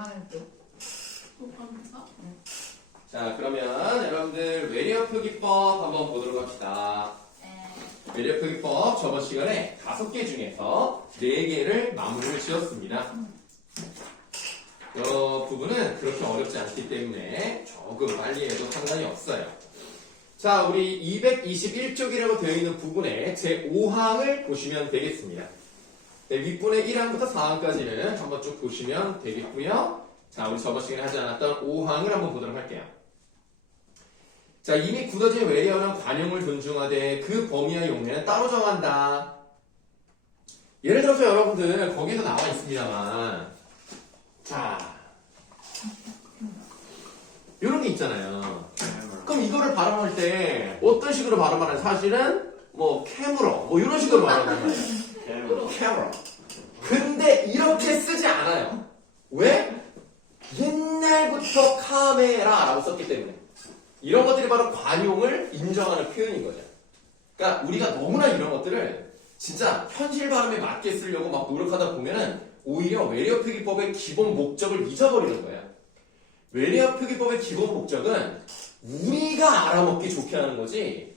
100만원도. 자, 그러면 여러분들 외래어 표기법 한번 보도록 합시다. 외래어 표기법 저번 시간에 5개 중에서 4개를 마무리를 지었습니다. 이 부분은 그렇게 어렵지 않기 때문에 조금 빨리 해도 상관이 없어요. 자, 우리 221쪽이라고 되어 있는 부분에 제5항을 보시면 되겠습니다. 네, 윗분의 1항부터 4항까지는 한번 쭉 보시면 되겠고요. 자, 우리 저번 시간에 하지 않았던 5항을 한번 보도록 할게요. 자, 이미 굳어진 외래어는 관용을 존중하되 그 범위와 용례는 따로 정한다. 예를 들어서 여러분들 거기서 나와 있습니다만, 자, 이런 게 있잖아요. 그럼 이거를 발음할 때 어떤 식으로 발음하나요? 사실은 뭐 캐물어 뭐 이런 식으로 발음하는 거예요. 캐물어. 근데 이렇게 쓰지 않아요. 왜? 옛날부터 카메라라고 썼기 때문에. 이런 것들이 바로 관용을 인정하는 표현인 거죠. 그러니까 우리가 너무나 이런 것들을 진짜 현실 발음에 맞게 쓰려고 막 노력하다 보면은 오히려 외래어 표기법의 기본 목적을 잊어버리는 거예요. 외래어 표기법의 기본 목적은 우리가 알아먹기 좋게 하는 거지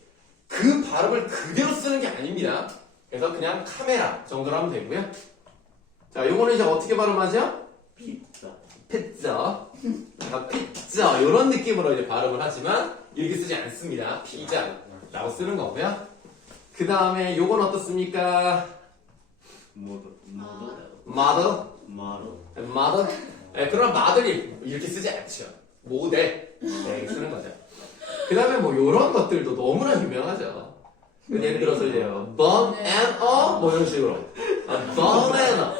그 발음을 그대로 쓰는 게 아닙니다. 그래서 그냥 카메라 정도로 하면 되고요. 자, 요거는 이제 어떻게 발음하죠? 피자. 피자 이런 느낌으로 이제 발음을 하지만 이렇게 쓰지 않습니다. 피자라고 쓰는 거고요. 그 다음에 요건 어떻습니까? mother. 네, 그럼 mother이 이렇게 쓰지 않죠. 모델 이렇게 쓰는 거죠. 그 다음에 뭐 요런 것들도 너무나 유명하죠. 예를 들어서 이제요, banana 뭐 이런 식으로 banana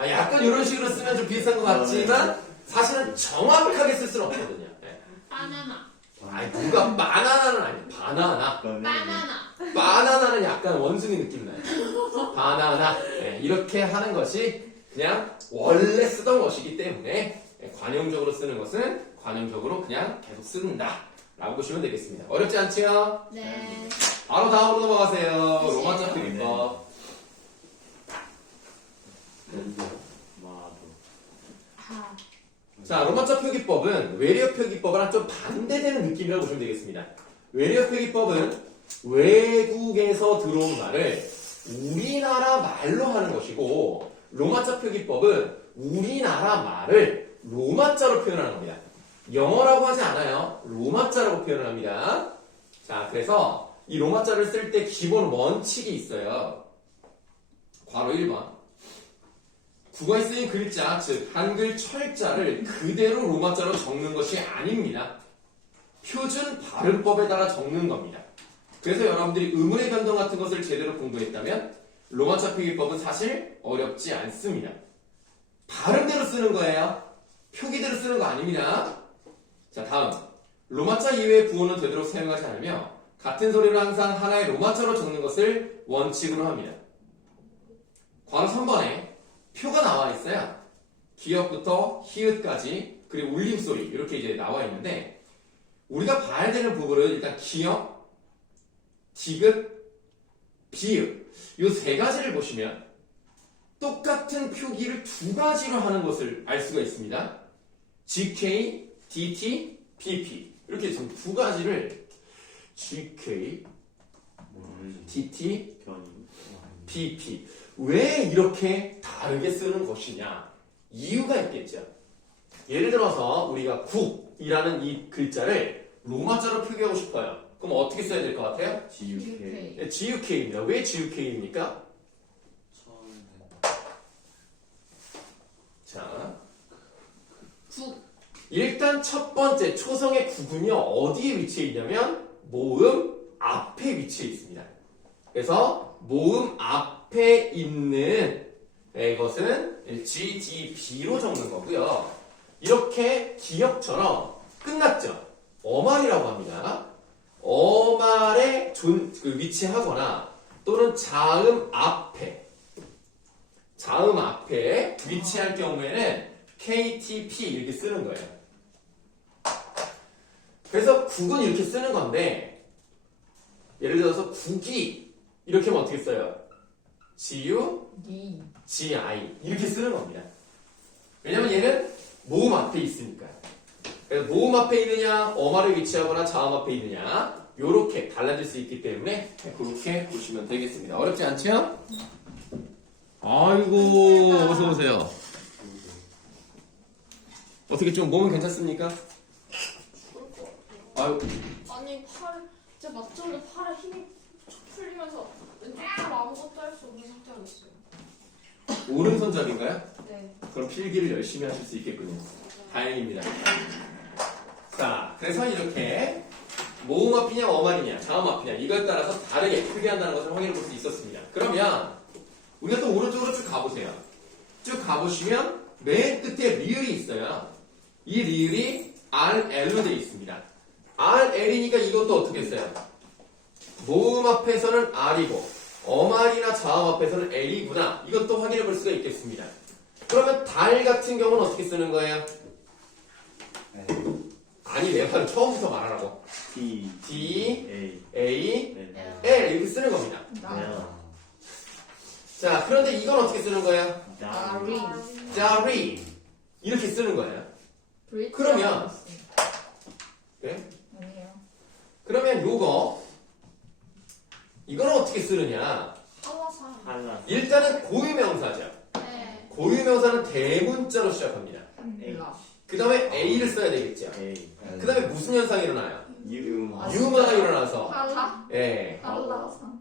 약간 이런 식으로 쓰면 좀 비슷한 것 같지만 사실은 정확하게 쓸 수는 없거든요. 네. 바나나. 누가 바나나는 아니에요. 바나나는 약간 원숭이 느낌 나요. 바나나. 네, 이렇게 하는 것이 그냥 원래 쓰던 것이기 때문에 관용적으로 쓰는 것은 관용적으로 그냥 계속 쓴다 라고 보시면 되겠습니다. 어렵지 않지요? 네. 바로 다음으로 넘어가세요. 로마자 표기법. 자, 로마자 표기법은 외래어 표기법이랑 좀 반대되는 느낌이라고 보시면 되겠습니다. 외래어 표기법은 외국에서 들어온 말을 우리나라 말로 하는 것이고, 로마자 표기법은 우리나라 말을 로마자로 표현하는 겁니다. 영어라고 하지 않아요. 로마자라고 표현을 합니다. 자, 그래서 이 로마자를 쓸 때 기본 원칙이 있어요. 괄호 1번. 국어에 쓰인 글자, 즉 한글 철자를 그대로 로마자로 적는 것이 아닙니다. 표준 발음법에 따라 적는 겁니다. 그래서 여러분들이 의문의 변동 같은 것을 제대로 공부했다면 로마자 표기법은 사실 어렵지 않습니다. 발음대로 쓰는 거예요. 표기대로 쓰는 거 아닙니다. 자, 다음. 로마자 이외의 부호는 되도록 사용하지 않으며 같은 소리를 항상 하나의 로마자로 적는 것을 원칙으로 합니다. 괄호 3번에 표가 나와 있어요. 기역부터 히읗까지 그리고 울림소리 이렇게 이제 나와 있는데 우리가 봐야 되는 부분은 일단 기역, 디귿, 비읍 이 3가지를 보시면 똑같은 표기를 2가지로 하는 것을 알 수가 있습니다. GK, DT, BP 이렇게 좀 2가지를 GK, DT, BP 왜 이렇게 다르게 쓰는 것이냐? 이유가 있겠죠. 예를 들어서 우리가 국이라는 이 글자를 로마자로 표기하고 싶어요. 그럼 어떻게 써야 될 것 같아요? GUK. 네, GUK입니다. 왜 GUK입니까? 자, 국. 일단 첫 번째 초성의 국은요 어디에 위치해 있냐면 모음 앞에 위치해 있습니다. 그래서 모음 앞에 있는 이것은 GDB로 적는 거고요. 이렇게 기역처럼 끝났죠. 어말이라고 합니다. 어말에 위치하거나 또는 자음 앞에 위치할 경우에는 KTP 이렇게 쓰는 거예요. 그래서 국은 이렇게 쓰는 건데 예를 들어서 국이 이렇게 하면 어떻게 써요? GU, GI 이렇게 쓰는 겁니다. 왜냐면 얘는 모음 앞에 있으니까. 그래서 모음 앞에 있느냐, 어마를 위치하거나 자음 앞에 있느냐, 요렇게 달라질 수 있기 때문에 그렇게 보시면 되겠습니다. 어렵지 않죠? 아이고, 어서 오세요. 어떻게 좀 몸은 괜찮습니까? 아유, 아니 제 맞춰도 팔에 힘이 풀리면서 왼쪽으로 아무것도 할 수 없는 상태가 있어요. 오른손잡인가요? 네. 그럼 필기를 열심히 하실 수 있겠군요. 다행입니다. 자, 그래서 이렇게 모음 앞이냐, 어말이냐, 자음 앞이냐 이거에 따라서 다르게 표기한다는 것을 확인해 볼 수 있었습니다. 그러면 우리가 또 오른쪽으로 쭉 가보세요. 쭉 가보시면 맨 끝에 리을이 있어요. 이 리을이 RL로 되어 있습니다. RL이니까 이것도 어떻게 써요? 모음 앞에서는 R이고 어말이나 자음 앞에서는 L이구나. 이것도 확인해 볼 수가 있겠습니다. 그러면 달 같은 경우는 어떻게 쓰는 거예요? 아니 내 말은 처음부터 말하라고. D D, A A, L L 이렇게 쓰는 겁니다. 자, 그런데 이건 어떻게 쓰는 거예요? 아리. 자리 이렇게 쓰는 거예요. 그러면 그래? 아니에요. 그러면 요거 이거는 어떻게 쓰느냐? 하와사. 할라 일단은 고유명사죠. 네. 고유명사는 대문자로 시작합니다. 몰라. 그 다음에 A를 써야 되겠죠. A 그 다음에 무슨 현상이 일어나요? U 유마가 일어나서 할라. 예 할라사.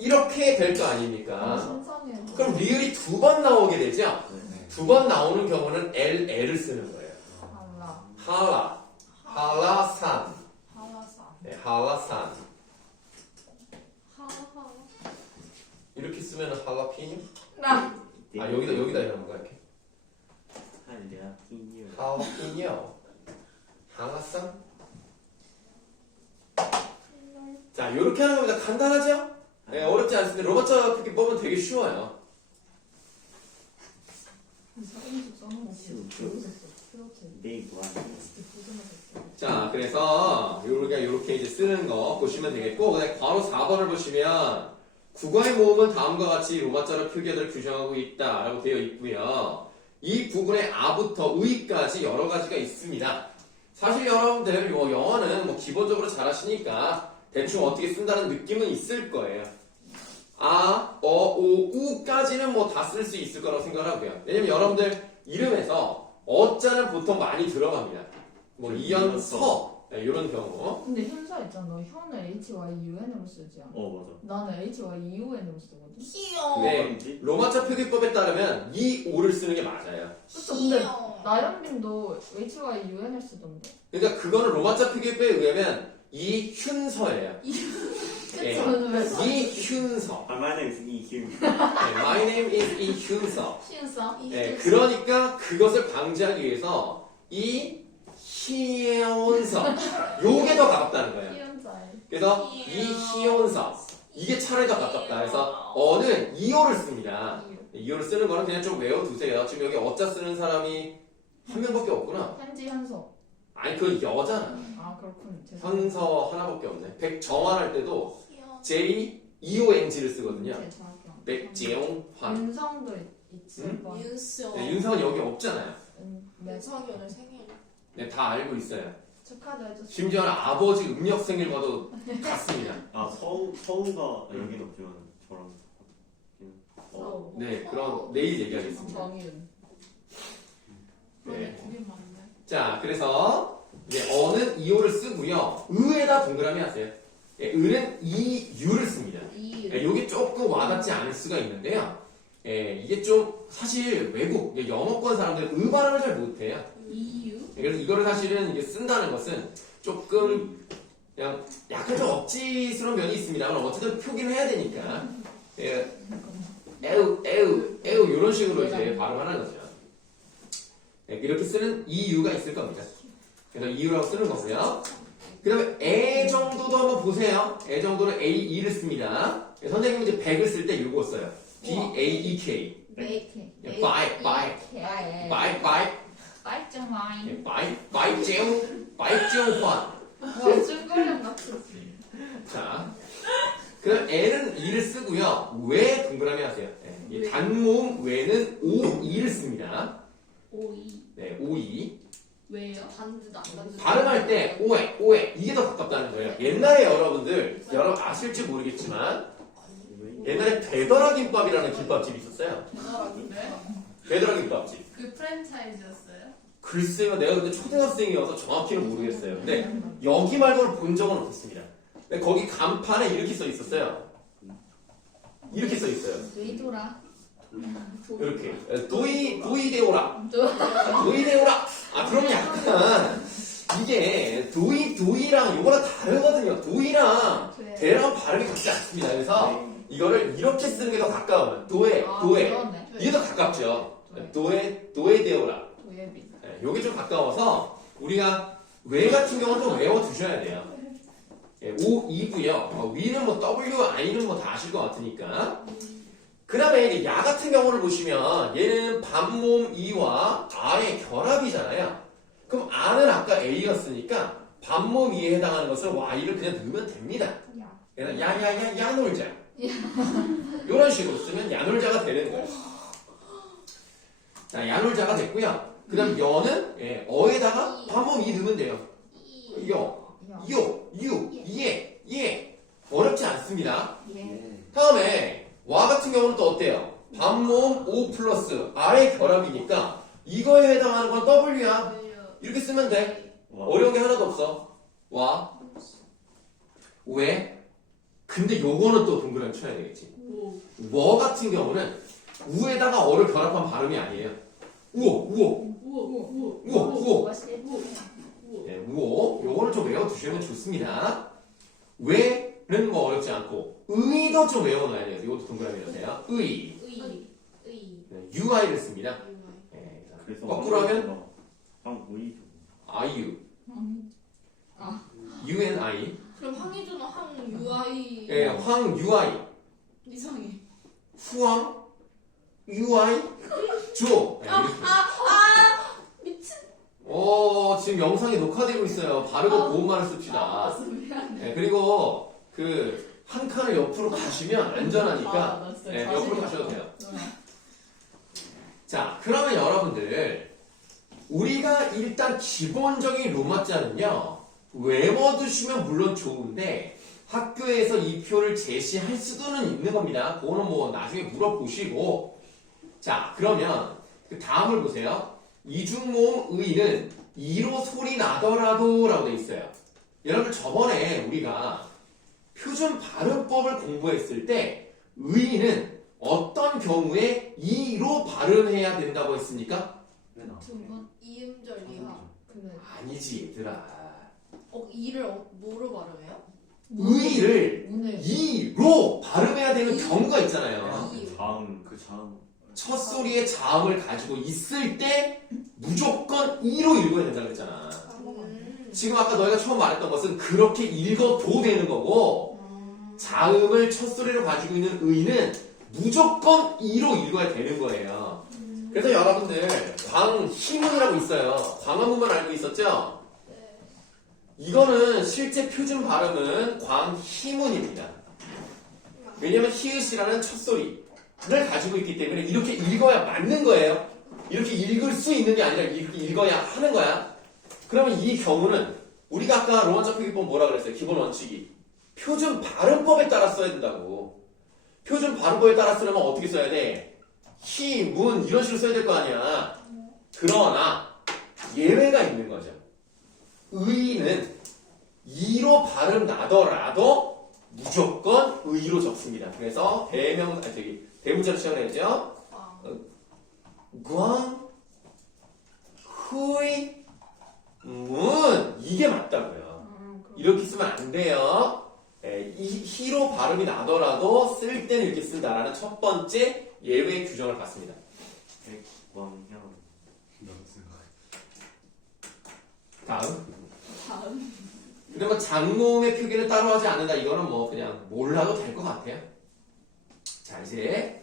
이렇게 될 거 아닙니까? 신선해. 그럼 리을이 두 번 나오게 되죠? 네. 두 번 나오는 경우는 L을 쓰는 거예요. 할라. 할라, 할라산, 하와사. 네, 할라산 하하. 이렇게 쓰면 할라피뇨? 나. 아 여기다 이러는 거야 이렇게. 할라 피뉴 할라피뇨, 할라산. 자, 이렇게 하는 겁니다. 간단하죠? 네, 어렵지 않습니다. 로봇자 표기법은 되게 쉬워요. 네이버 자, 그래서 우리가 이렇게 이제 쓰는 거 보시면 되겠고, 그다음에 괄호 4번을 보시면 국어의 모음은 다음과 같이 로마자로 표기하도록 규정하고 있다라고 되어 있고요. 이 부분에 아부터 의까지 여러 가지가 있습니다. 사실 여러분들 영어는 뭐 기본적으로 잘하시니까 대충 어떻게 쓴다는 느낌은 있을 거예요. 아, 어, 오, 우까지는 뭐 다 쓸 수 있을 거라고 생각하고요. 왜냐면 여러분들 이름에서 어자는 보통 많이 들어갑니다. 뭐 이연, 서 네, 이런 경우. 근데 현사 있잖아. 너 현을 HYUN으로 쓰지 않아? 맞아 나는 HYUN으로 쓰거든. 귀여워. 네, 로마자 표기법에 따르면 이 오를 쓰는 게 맞아요. 그쵸? 근데 귀여워. 나연님도 HYUN을 쓰던데. 그러니까 그거는 로마자 표기법에 의하면 이튠서예요. 네, 저는 왜 이튠서. My name is 이휴 네, My name is 이튠서. 시은사? 네, 그러니까 그것을 방지하기 위해서 이 희온서 요게 더 가깝다는 거예요. 시은사에. 그래서 이 희온서 이게 차라리 더 가깝다 해서 어는 이어를 씁니다. 이어를 쓰는 거는 그냥 좀 외워두세요. 지금 여기 어짜 쓰는 사람이 한 명밖에 없구나. 현지 현서. 아니 그 여자나 아 그렇군. 죄송합니다. 현서 하나밖에 없네. 백정환 할 때도 귀여워. J EONG를 쓰거든요. 제 정확히 알아. 백재용환. 윤성도 있을 응? 거. 윤수. 네, 윤성은 여기 없잖아요. 네. 윤성이 오늘 생일. 네, 다 알고 있어요. 축하도 해줬어. 심지어는 아버지 음력 생일과도 같습니다. 아 서우가 여긴 없지만 저랑 네, 그럼 내일 얘기하겠습니다. 정이은. 네. 우리 맞네. 자, 그래서 이제 어는 이오를 쓰고요. 의에다 동그라미 하세요. 예, 의는 이유를 씁니다. 이유. 예, 이게 조금 와닿지 않을 수가 있는데요. 예, 이게 좀 사실 외국 영어권 사람들은 의 발음을 잘 못해요. 이유. 예, 그래서 이거를 사실은 이게 쓴다는 것은 조금 그냥 약간 좀 억지스러운 면이 있습니다만 어쨌든 표기는 해야 되니까. 예, 에우 이런 식으로 이제 발음하는 거죠. 네, 이렇게 쓰는 이유가 있을 겁니다. 그래서 이유라고 쓰는 거고요. 그 다음에 애 정도도 한번 보세요. 애 정도는 AE를 씁니다. 선생님은 이제 100을 쓸 때 이거 써요. BAEK. 베이킹. 바이. 빨정와인. 바이제웅환. 와 중거리랑 같이. 자, 그럼 L은 E를 쓰고요. 왜 동그라미 하세요? 이 단모음 외는 OE를 씁니다. 오이. 네, 오이. 왜요? 단지다. 단지. 발음할 때 오에 이게 더 가깝다는 거예요. 옛날에 여러분 아실지 모르겠지만 옛날에 되더라 김밥이라는 김밥집이 있었어요. 되더라 김밥집. 그 프랜차이즈였어요? 글쎄요, 내가 근데 초등학생이어서 정확히는 모르겠어요. 근데 여기 말고는 본 적은 없습니다. 근데 거기 간판에 이렇게 써 있었어요. 이렇게 써 있어요. 웨이도라. 이렇게 도이데오라. 도이데오라. 그럼 약간 이게 도이랑 이거랑 다르거든요. 도이랑 대랑 발음이 같지 않습니다. 그래서 이거를 이렇게 쓰는 게 더 가까워요. 도에. 그러네. 이게 더 가깝죠. 도에데오라. 도예비. 네, 요게 좀 가까워서 우리가 왜 같은 경우는 좀 외워두셔야 돼요. 예, 오, 이고요. 위는 뭐 W, I는 뭐 다 아실 것 같으니까. 그 다음에 야 같은 경우를 보시면 얘는 반몸 이와 아의 결합이잖아요. 그럼 아는 아까 A였으니까 반몸 이에 해당하는 것을 Y를 그냥 넣으면 됩니다. 그래서 야야야 야놀자. 이런 식으로 쓰면 야놀자가 되는 거예요. 자, 야놀자가 됐고요. 그 다음 여는 어에다가 반몸 이 넣으면 돼요. 예. 어렵지 않습니다. 예. 다음에 와 같은 경우는 또 어때요? 반몸 O 플러스 R의 결합이니까 이거에 해당하는 건 W야. 이렇게 쓰면 돼. 어려운 게 하나도 없어. 와. 왜? 근데 요거는 또 동그라미 쳐야 되겠지. 뭐 같은 경우는 우에다가 어를 결합한 발음이 아니에요. 우오. 네, 우오. 요거를 좀 외워두시면 좋습니다. 왜는 뭐 어렵지 않고 의도 좀 외워놔야 돼요. 이것도 동그라미 넣으세요. 의. 네, UI를 씁니다. 네, 그래서 거꾸로 하면 오이 IU. UNI. 그럼 황희조는 황 UI. 예, 황 UI. 이상해. 후왕 UI 조. 네, 미친. 지금 영상이 녹화되고 있어요. 바르고 고운말을 씁시다. 미안해. 네, 그리고 그 한 칸을 옆으로 가시면 안전하니까 네, 옆으로 가셔도 돼요. 자, 그러면 여러분들 우리가 일단 기본적인 로마자는요 외워두시면 물론 좋은데 학교에서 이 표를 제시할 수도는 있는 겁니다. 그거는 뭐 나중에 물어보시고. 자, 그러면 그 다음을 보세요. 이중모음 의는 이로 소리 나더라도 라고 돼 있어요. 여러분 저번에 우리가 표준 발음법을 공부했을 때 의는 어떤 경우에 이로 발음해야 된다고 했습니까? 두 번. 이음절 이하. 그래. 아니지 얘들아. 이를 뭐로 발음해요? 의를 오늘 이로 발음해야 되는 경우가 있잖아요. 자음 첫 소리의 자음을 가지고 있을 때 무조건 이로 읽어야 된다고 했잖아. 지금 아까 너희가 처음 말했던 것은 그렇게 읽어도 되는 거고 자음을 첫 소리로 가지고 있는 의는 무조건 이로 읽어야 되는 거예요. 그래서 여러분들 광희문이라고 있어요. 광화문만 알고 있었죠? 이거는 실제 표준 발음은 광희문입니다. 왜냐면 히읗이라는 첫 소리를 가지고 있기 때문에 이렇게 읽어야 맞는 거예요. 이렇게 읽을 수 있는 게 아니라 이렇게 읽어야 하는 거야. 그러면 이 경우는 우리가 아까 로마자 표기법 뭐라 그랬어요? 기본 원칙이 표준 발음법에 따라 써야 된다고. 표준 발음법에 따라 쓰려면 어떻게 써야 돼? 히, 문 이런 식으로 써야 될 거 아니야. 그러나 예외가 있는 거죠. 의는 이로 발음 나더라도 무조건 의로 적습니다. 그래서 대문자로 시작을 했죠. 광, 후이, 문 이게 맞다고요. 이렇게 쓰면 안 돼요. 이 히로 발음이 나더라도 쓸 때는 이렇게 쓴다라는 첫 번째 예외 규정을 봤습니다. 백광형 다음. 근데 뭐 장모음의 표기는 따로 하지 않는다. 이거는 뭐 그냥 몰라도 될 것 같아요. 자, 이제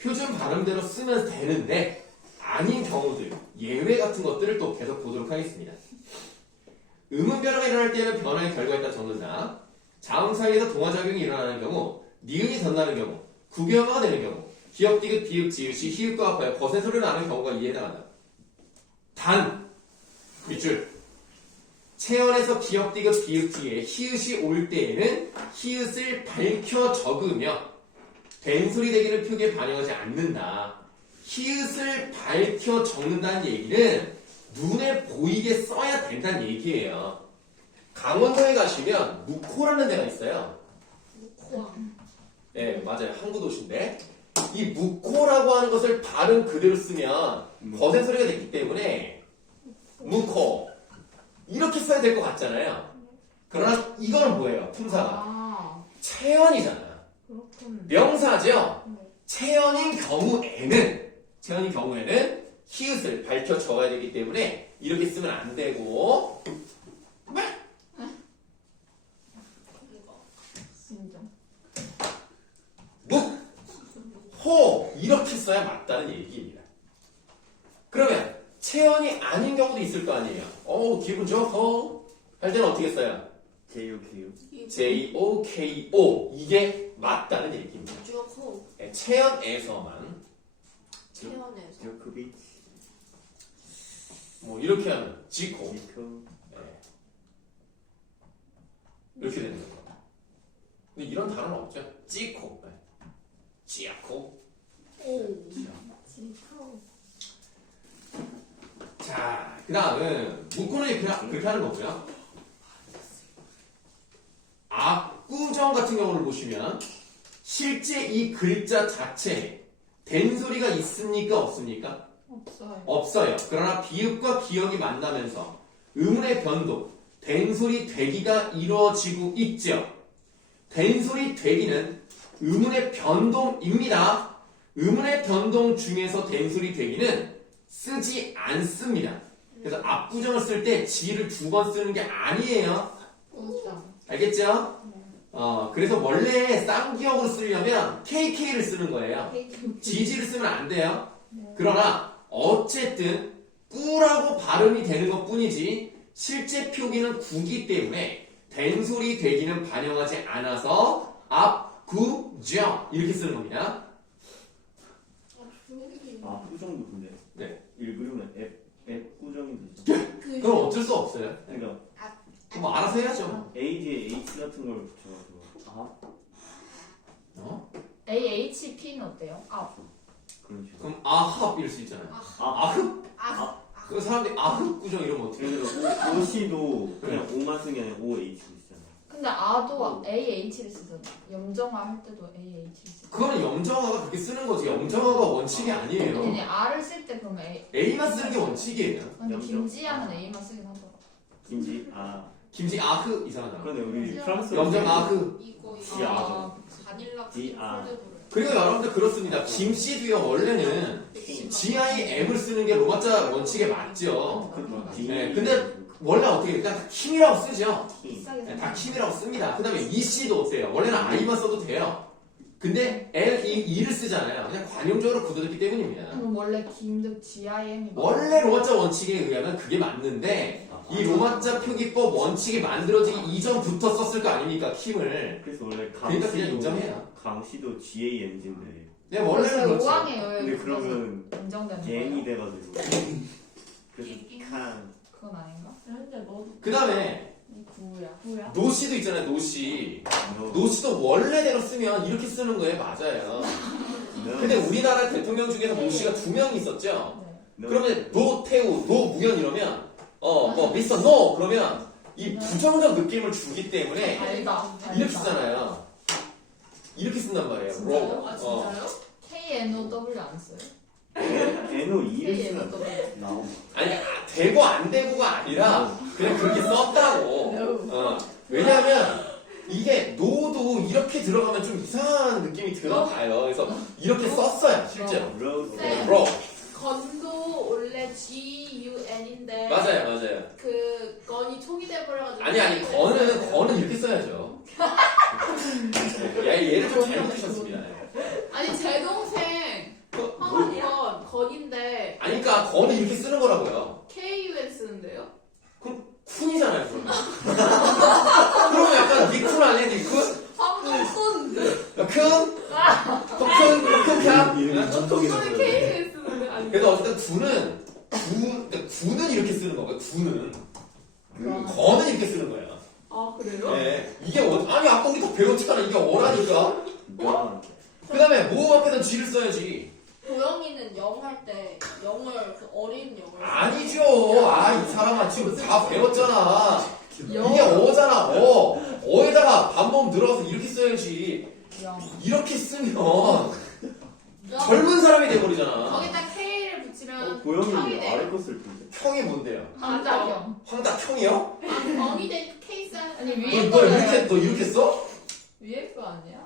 표준 발음대로 쓰면 되는데 아닌 경우들, 예외 같은 것들을 또 계속 보도록 하겠습니다. 음운 변화가 일어날 때는 변화의 결과에 따라 적는다. 자음 사이에서 동화작용이 일어나는 경우, 니은이 덧나는 경우, 국유형화가 되는 경우, 기역, 디귿, 비읍, 지읒이 히읗과 합하여 거센 소리가 나는 경우가 이에 해당한다. 단 밑줄 체언에서 기역, 디귿, 비읍 뒤에 히읗이 올 때에는 히읗을 밝혀 적으며 된소리 대기는 표기에 반영하지 않는다. 히읗을 밝혀 적는다는 얘기는 눈에 보이게 써야 된다는 얘기예요. 강원도에 가시면 묵호라는 데가 있어요. 코아. 네, 맞아요. 항구도시인데 이 묵호라고 하는 것을 발음 그대로 쓰면 거센 소리가 되기 때문에 묵호 이렇게 써야 될 것 같잖아요. 그러나 이거는 뭐예요? 품사가 아, 체언이잖아요. 그렇군. 명사죠. 네. 체언인 경우에는 히읗을 밝혀 적어야 되기 때문에 이렇게 쓰면 안 되고 인정. 묵호 이렇게 써야 맞다는 얘기입니다. 그러면 체언이 아닌 경우도 있을 거 아니에요. 기분 좋고 할 때는 어떻게 써요? JOK요. J-O-K-O 이게 맞다는 얘기입니다. 좋고. 네, 체언에서만 체온에서. 조코비치. 뭐 이렇게 하면 지코 지코. 이렇게 되는 거예요. 근데 이런 단어는 없죠. 찌코, 찌아코. 오. 지코. 자, 그 다음은 문구는 그렇게 하는 거고요. 압구정 같은 경우를 보시면 실제 이 글자 자체에 된소리가 있습니까? 없습니까? 없어요. 없어요. 그러나 비읍과 기역이 만나면서 의문의 변동, 된소리 되기가 이루어지고 있죠. 된소리 되기는 의문의 변동입니다. 의문의 변동 중에서 된소리 되기는 쓰지 않습니다. 그래서 압구정을 쓸 때 지를 두 번 쓰는 게 아니에요. 진짜. 알겠죠? 그래서 원래 쌍기역으로 쓰려면 KK를 쓰는 거예요. 지지를 쓰면 안 돼요. 그러나 어쨌든 꾸라고 발음이 되는 것 뿐이지 실제 표기는 구기 때문에 된소리 되기는 반영하지 않아서 압구정 이렇게 쓰는 겁니다. 압구정도 근데. 네. 읽으려면 앱구정이 되죠. 그럼 어쩔 수 없어요. 그러니까 뭐 알아서 해야죠. A 뒤에 H 같은 걸 붙여가지고 AHP는 어때요? 그런 식으로. 그럼 아합 이럴 수 있잖아요. 아흡? 그 사람들이 아흡구정 이러면 어떻게 해요? 예를 들어 오시도 그냥 오만 쓰는 게 아니라 OH로 쓰잖아. 근데 아도 AH를 쓰잖아. 염정아 할 때도 AH를 쓰잖아. 그거는 염정아가 그렇게 쓰는 거지. 염정아가 원칙이 아니에요. 아니 R을 쓸 때 그러면 A만 쓰는 게 원칙이에요. 근데 염정. 김지아는 A만 쓰긴 하더라. 김지 김지 아흐 이상하다. 그런데 우리 김지아. 프랑스 염정 아흐. 이거 지아. 바닐라 지아. 콜드브루. 그리고 여러분들 그렇습니다. 김씨도요 원래는 GIM을 쓰는 게 로마자 원칙에 맞죠. 네, 근데 원래 어떻게 일단 킴이라고 쓰죠. 비싸게 네, 다 킴이라고 씁니다. 그 다음에 이씨도 어때요? 원래는 I만 써도 돼요. 근데 L, E를 쓰잖아요. 그냥 관용적으로 굳어졌기 때문입니다. 그럼 원래 김도 GIM이 원래 로마자 원칙에 의하면 그게 맞는데 이 로마자 표기법 원칙이 만들어지기 이전부터 썼을 거 아닙니까? 킴을. 그래서 원래 그러니까 그냥 인정해요. 강씨도 GANG인데 네, 원래는 그렇죠. 5항에 근데 그러면 인정되는 갱이 거예요? 돼가지고 그래서 칸 그건 아닌가? 근데 너도 그 다음에 이 구야. 노씨도 있잖아요. 노씨. 너 노씨도 원래대로 쓰면 이렇게 쓰는 거예요. 맞아요. 근데 우리나라 대통령 중에서 노씨가 2명이 있었죠. 네. 그러면 노태우, 노무현 이러면 뭐 미스터 노 그러면 이 부정적 느낌을 주기 때문에 알다. 이렇게 쓰잖아요. 이렇게 쓴단 말이에요. 진짜요? 로. 아 진짜요? KNOW 안 써요? NO 2를 쓰면 KNOW. 나오. 아니 되고 안 되고가 아니라 그냥 그렇게 썼다고. 왜냐하면 이게 노도 이렇게 들어가면 좀 이상한 느낌이 들어가요. 그래서 이렇게 썼어요 실제로. 로즈. 네. 로. 건도 원래 GUN인데 맞아요. 그 건이 총이 돼버려가지고 아니 거는 이렇게 써야죠. 얘를 좀 잘못 드셨습니다. 아니 제 동생 황건 건인데 아니 그러니까 거는 이렇게 쓰는 거라고요. KUN 쓰는데요? 그럼 쿤이잖아요. 그러면 약간 니쿤 아니야 니쿤? 황건 큰? 큰? 이름이 건은 KUN 쓰는데 아니 그래도 어쨌든 두는 구는 이렇게 쓰는 거고요. 구는. 그럼. 거는 이렇게 쓰는 거야. 아 그래요? 네. 이게 아니 아까 우리 다 배웠잖아. 이게 어라니까. 그 다음에 뭐 앞에다 G를 써야지. 도영이는 영 할 때 영을 그 어린 영을 아니죠. 아, 이 사람아 지금 다 배웠잖아. 영. 이게 어잖아. 어에다가 반복 늘어서 이렇게 써야지. 영. 이렇게 쓰면 젊은 사람이 돼버리잖아. 거기다 K를 붙이면 고영이 평이 돼요. 아래 거 쓸 텐데. 평이 뭔데요? 한자경. 황닭형이요? 병이 될 K 써야 아니, 돼. 위에 너 이렇게 써? 위에 거 아니야?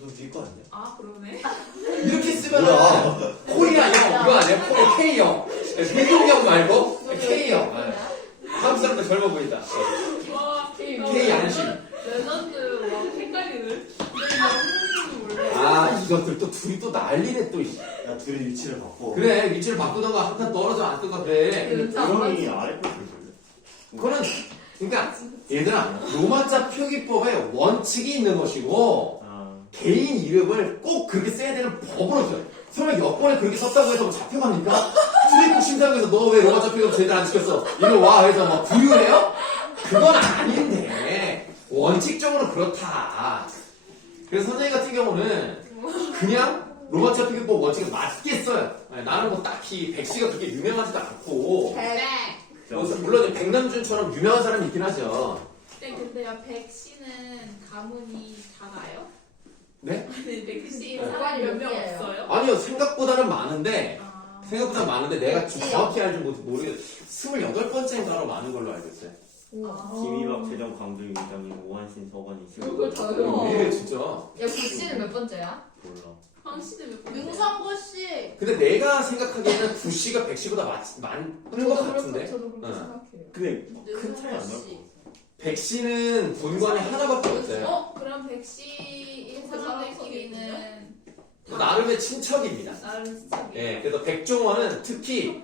너 위에 거 아니야? 아 그러네. 이렇게 쓰면은 코리아 형 이거 아니야? 코리아 K형. 미국형 말고 K형. 한국 사람들 젊어 보인다. 와 K 양심. 레전드 와 헷갈리네. 내 영웅인 몰라. 아 이것들 또 둘이 또 난리네 또. 야 둘이 위치를 바꿔. 그래 위치를 바꾸던가 한 칸 떨어져 앉던가 그래. 고영이 아래 거 쓸 텐데. 그거는 그러니까 얘들아 로마자 표기법에 원칙이 있는 것이고 아 개인 이름을 꼭 그렇게 써야 되는 법으로 써요. 설마 여권에 그렇게 썼다고 해서 뭐 잡혀갑니까? 출입국 심사국에서 너 왜 로마자 표기법 제대로 안 시켰어? 이리 와 해서 막 부유해요? 그건 아닌데 원칙적으로 그렇다. 그래서 선생님 같은 경우는 그냥 로마자 표기법 원칙을 맞게 써요. 아니, 나는 뭐 딱히 백씨가 그렇게 유명하지도 않고 네. 물론 백남준처럼 유명한 사람이 있긴 하죠. 네 근데요 백씨는 가문이 다 나요? 네? 아니 백씨 네. 사람이 몇 명 몇 개예요? 없어요? 아니요 생각보다는 많은데 아. 생각보다 많은데 내가 좀 백지요. 정확히 알지 모르겠어요. 28번째인가로 많은 걸로 알고 있어요. 우와. 김희박, 최정, 강두희, 이장인, 오한신, 서건이, 그걸 다 시원. 외워. 왜 이래 진짜. 야, 구씨는 몇 번째야? 몰라. 황씨는 몇 번? 윤성구 씨. 근데 내가 생각하기에는 9C가 100C보다 많은 것 같은데. 저도 그렇게 응. 생각해요. 근데 큰 차이 안 날 거. 씨. 100C는 본관이 하나밖에 없어요. 어 그럼 백씨 사람들끼리는 나름의 친척입니다. 나름 진짜. 예, 그래서 백종원은 특히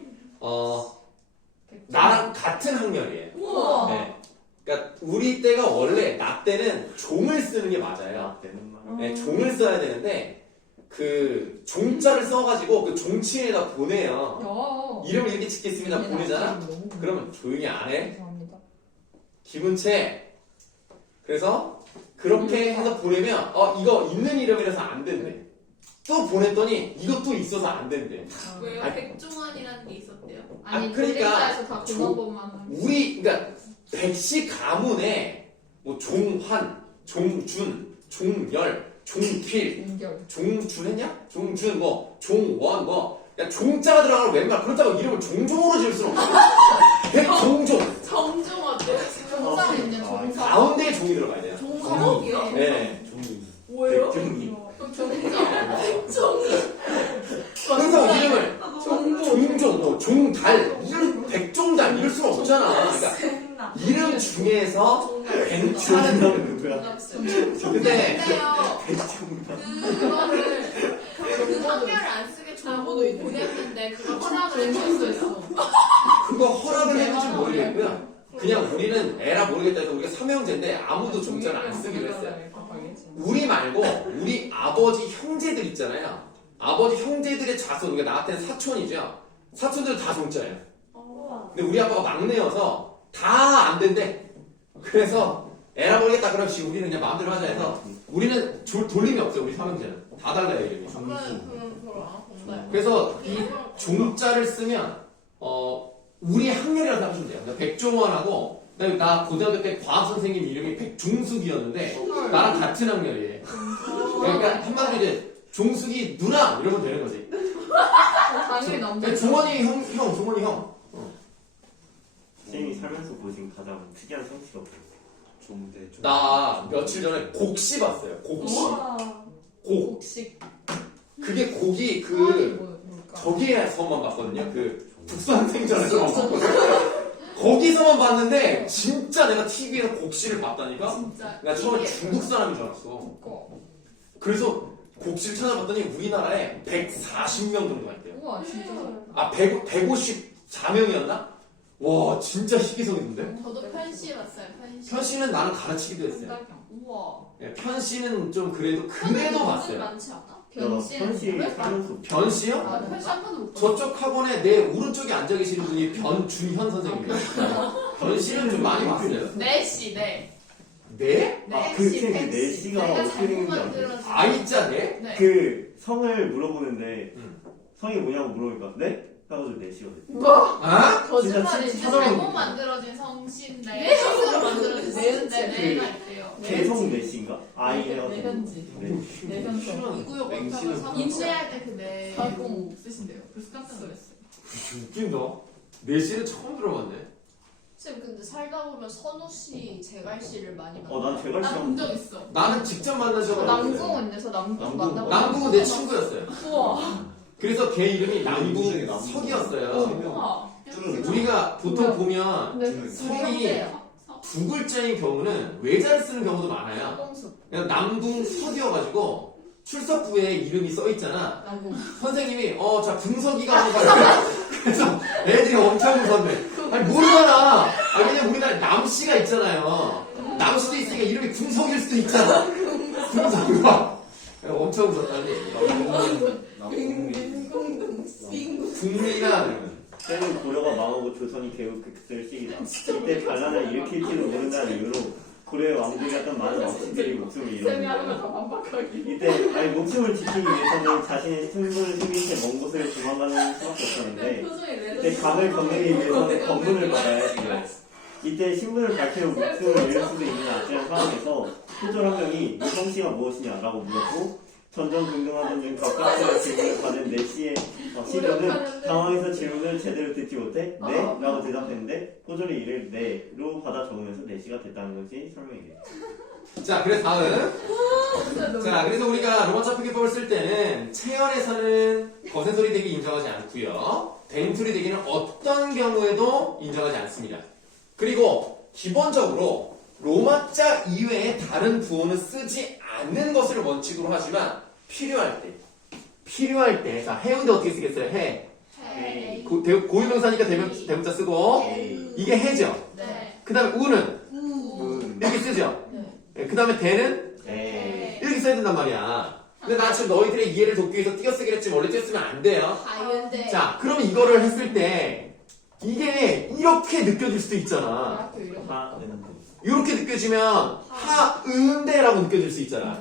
나랑 같은 학년이에요. 우와. 네. 그러니까 우리 때가 원래 나 때는 종을 쓰는 게 맞아요. 나 때는 말. 네, 종을 써야 되는데 그 종자를 써가지고 그 종치에다 보내요. 야. 이름을 이렇게 짓겠습니다 보내잖아. 그러면 조용히 안 해. 죄송합니다. 기분채. 그래서 그렇게 해서 보내면 이거 있는 이름이라서 안 된대. 또 보냈더니 이것도 있어서 안 된대. 왜요? 아니, 백종원이라는 게 있었대요? 아니, 그러니까 그러니까 다 그만법만 하면. 우리 그러니까 백씨 가문에 뭐 종환, 종준, 종열, 종필, 연결. 종준 했냐? 종준 뭐 종원 뭐 그러니까 종자가 들어가는 웬말 그렇다고 이름을 종종으로 지을 수는 없어. 백종종 정종 어때요? 종상 있냐, 종상. 가운데에 종이 들어가야 돼요. 종성이요? 네. 종이. 뭐예요? 백종이. 그래서 이름을 종종, 뭐 종달, 이름 백종달 이럴 수는 없잖아. 그러니까 이름 중에서 백종달. 누구야? 근데 근데요 백종이. 그거를 그 학교를 안 쓰게 정보도 보냈는데 그거 허락을 해줬어요. 그거 허락을 했는지 모르겠고요. 그냥 우리는 에라 모르겠다 해서 우리가 삼형제인데 아무도 종자를 안 쓰기로 했어요. 우리 말고 우리 아버지 형제들 있잖아요. 아버지 형제들의 자손, 그러니까 나한테는 사촌이죠. 사촌들 다 종자예요. 근데 우리 아빠가 막내여서 다 안 된대. 그래서 에라 모르겠다 그럼 우리는 그냥 마음대로 하자 해서 우리는 돌림이 없어요. 우리 삼형제는 다 달라요 이름이. 그럼 그걸 안 본다요. 그래서 이 종자를 쓰면 우리 학년이라고 하시면 돼요. 그러니까 백종원하고 그다음에 나 고등학교 때 과학 선생님 이름이 백종숙이었는데 나랑 같은 학년이에요. 그러니까 한마디로 이제 종숙이 누나 이러면 되는 거지. 당연히 남자. 종원이 형, 종원이 형. 쌤이 살면서 보신 가장 특이한 성씨가 뭐예요? 좋은데. 나 며칠 전에 곡시 봤어요. 곡시. 곡. 곡식. 그게 곡이 성함이 그 뭘까? 저기에서만 봤거든요. 그 북산생전에서만 봤거든요. 거기서만 봤는데 진짜 내가 TV에서 곡시를 봤다니까. 진짜. 나 처음에 중국 사람인 줄 알았어. 그래서 곡실 찾아봤더니 우리나라에 140명 정도가 있대요. 우와, 진짜. 아, 154명이었나? 와, 진짜 희귀성인데? 저도 편시 봤어요. 편시. 편씨는 나는 가르치기도 했어요. 한달경. 우와. 예, 편씨는 좀 그래도 은근 봤어요. 많지 않아? 변씨는 현실 뭐야? 살면서 변씨요? 아, 현실 한 번도 못 봤어. 저쪽 학원에 내 오른쪽에 앉아 계시는 분이 변준현 선생님입니다. 변씨는 좀 많이 봤어요. 네시 네. 네? 그 내시가 내가 어떻게 잘못 되는지 알죠? 만들어진. I자 네? 네. 그 성을 물어보는데 음. 성이 뭐냐고 물어보니까 네? 하고서 내시가 돼. 뭐? 아? 거짓말이 진짜 찾아보면 잘못 만들어진 성씨인데 실수로 만들어진 성씨인데 내가 있대요. 개성 내시인가? 아이 해가지고 내현지. 네. 내현성. 이구역 맹신은 원탑을 인쇄할 때 그네 꼭 쓰신대요. 그래서 깜짝 놀랐어요. 웃긴다. 내씨는 처음 들어봤네. 쌤 근데 살다 보면 선우 씨, 재갈 씨를 많이 만나. 난 제갈 난 시험 본 적 있어. 나는 직접 만난 적은 없어요. 남궁은 돼서 남궁 남궁. 만나고. 남궁은 내 친구였어요. 우와. 그래서 걔 이름이 남궁. 남궁석이었어요. 우와. 우리가 보통 보면 근데 성이 형제야. 두 글자인 경우는 외자를 쓰는 경우도 많아요. 서동숙. 그냥 남궁석이어가지고 출석부에 이름이 써 있잖아. 남궁. 선생님이 자 궁석이가 한번 그래서 애들이 엄청 웃었네. 아니 모르잖아. 왜냐면 우리나라에 남씨가 있잖아요. 남씨도 있으니까 이름이 궁석일 수도 있잖아. 궁석이가 엄청 웃었다니. 궁이나 때는 고려가 망하고 조선이 개국 극세를 시기다. 이때 반란을 일으킬지도 모른다는 이유로 고려의 왕족이었던 많은 왕씨들이 목숨을 쌤이 하는 잃었습니다. 걸더 반박하기. 이때 목숨을 지키기 위해서는 자신의 승부를 숨긴 채 먼 곳을 도망가는 수밖에 없었는데 표정이 이때 각을 건너기 위해서는 검문을 받아야 했습니다. 이때 신분을 밝히고 목숨을 잃을 수도 있는 아찔한 상황에서 표절 한 명이 이 성씨가 무엇이냐라고 물었고 전전긍긍하던 중 격각스러운 질문을 받은 내씨의 시조는 당황해서 질문을 제대로 듣지 못해 네? 라고 대답했는데 포졸이 이를 네로 받아 적으면서 내씨가 됐다는 것이 설명이 돼요. 자, 그래서 다음. 자, 그래서 우리가 로마자 표기법을 쓸 때는 체열에서는 거센소리 대기 인정하지 않고요. 댕소리 대기는 어떤 경우에도 인정하지 않습니다. 그리고 기본적으로 로마자 이외에 다른 부호는 쓰지 않는 것을 원칙으로 하지만 필요할 때 자, 해운대 어떻게 쓰겠어요? 해. 해. 고유명사니까 대명사 쓰고 이게 해죠. 네. 그 다음에 우는 우. 이렇게 쓰죠. 네. 그 다음에 대는 네. 이렇게 써야 된단 말이야. 근데 나 지금 너희들의 이해를 돕기 위해서 띄어쓰기를 했지만 원래 띄었으면 안 돼요. 하윤대. 자, 그러면 이거를 했을 때 이게 이렇게 느껴질 수도 있잖아. 대학교 이름. 이렇게 느껴지면 하은대라고 느껴질 수 있잖아.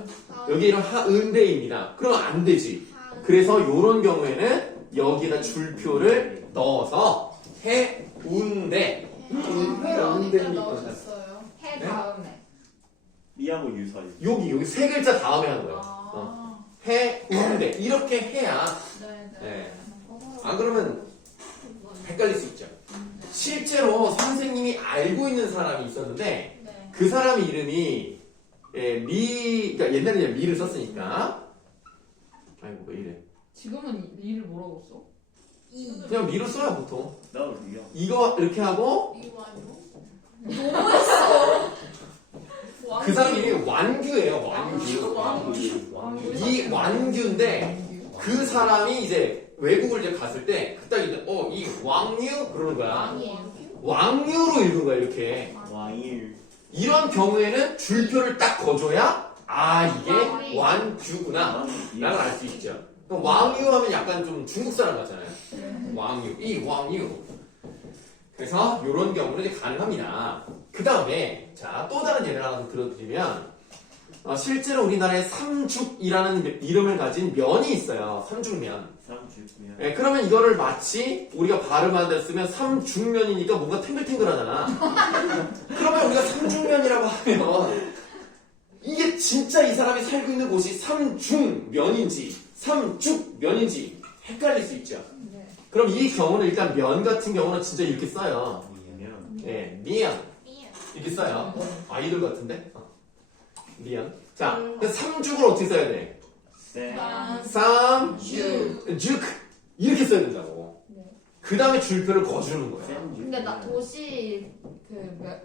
여기 이름 하은대입니다. 그러면 안 되지. 그래서 이런 경우에는 여기에다 줄표를 넣어서 해운대. 그러니까 넣으셨어요. 해 네? 다음에. 미하고 유사이. 여기 세 글자 다음에 하는 거야. 아. 해운대. 이렇게 해야 네. 네. 안 그러면 헷갈릴 수 있죠. 실제로 선생님이 알고 있는 사람이 있었는데 네. 그 사람 이름이 그러니까 옛날에 미를 썼으니까 아이고 왜 이래. 지금은 일을 뭐라고 써? 그냥 미로 써요 보통. 나도 미야. 이거 이렇게 하고 이완유. 그 사람 이름이 완규예요. 완규. 이 완규인데 그 사람이 이제 외국을 이제 갔을 때 그딱 이제 이 왕유 그러는 거야. 왕유로 읽은 거야 이렇게. 왕일. 이런 경우에는 줄표를 딱 거줘야 이게 완규구나 라고 알 수 있죠. 그럼 왕유 하면 약간 좀 중국 사람 같잖아요. 왕유, 이 왕유. 그래서 이런 경우는 이제 가능합니다. 그 다음에 또 다른 예를 하나 들어드리면 실제로 우리나라에 삼죽이라는 이름을 가진 면이 있어요. 삼죽면. 삼주면. 네, 그러면 이거를 마치 우리가 발음한 데 쓰면 삼중면이니까 뭔가 탱글탱글하잖아. 그러면 우리가 삼중면이라고 하면 이게 진짜 이 사람이 살고 있는 곳이 삼중면인지 삼죽면인지 헷갈릴 수 있죠. 네. 그럼 이 경우는 일단 면 같은 경우는 진짜 이렇게 써요. 미면. 네, 미연 이렇게 써요. 아이돌 같은데? 미연. 자, 삼죽을 어떻게 써야 돼? 세. 삼죽 이렇게 써야 된다고. 네. 그 다음에 줄표를 거주는 거야. 근데 나 도시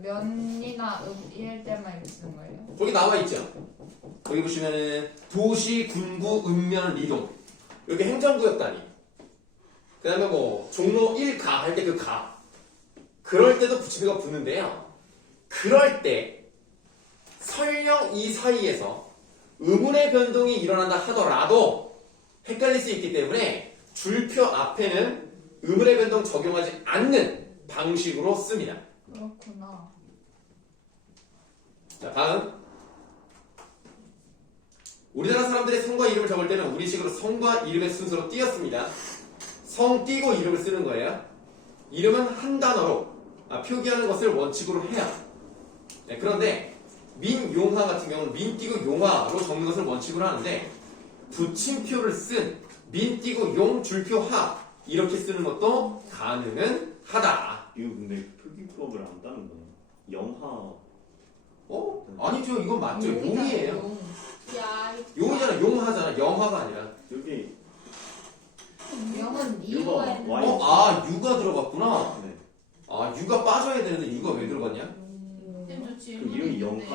면이나 이럴 때만 이렇게 쓰는 거예요? 거기 나와 있죠. 거기 보시면은 도시, 군부, 읍면, 리동 이렇게 행정구역 단위. 그 다음에 뭐 종로 1가 할 때 그 가. 그럴 때도 부치가 붙는데요. 그럴 때 설령 이 사이에서 의문의 변동이 일어난다 하더라도 헷갈릴 수 있기 때문에 줄표 앞에는 의문의 변동 적용하지 않는 방식으로 씁니다. 그렇구나. 자, 다음. 우리나라 사람들의 성과 이름을 적을 때는 우리식으로 성과 이름의 순서로 띄었습니다. 성 띄고 이름을 쓰는 거예요. 이름은 한 단어로 표기하는 것을 원칙으로 해요. 네, 그런데 민용화 같은 경우는 민 띄고 용화로 적는 것을 원칙으로 하는데 붙임표를 쓴 민 띄고 용 줄표 하 이렇게 쓰는 것도 가능은 하다. 이거 근데 표기법을 안 따는 거야. 영하. 아니죠. 이건 맞죠. 용이에요. 용. 야, 용이잖아. 용하잖아. 영화가 아니라. 여기 영은 이유가 이유가 있는. 와인. 유가 들어갔구나. 네. 유가 빠져야 되는데 유가 왜 들어갔냐? 쌤, 저 그 질문 이름이 있는데.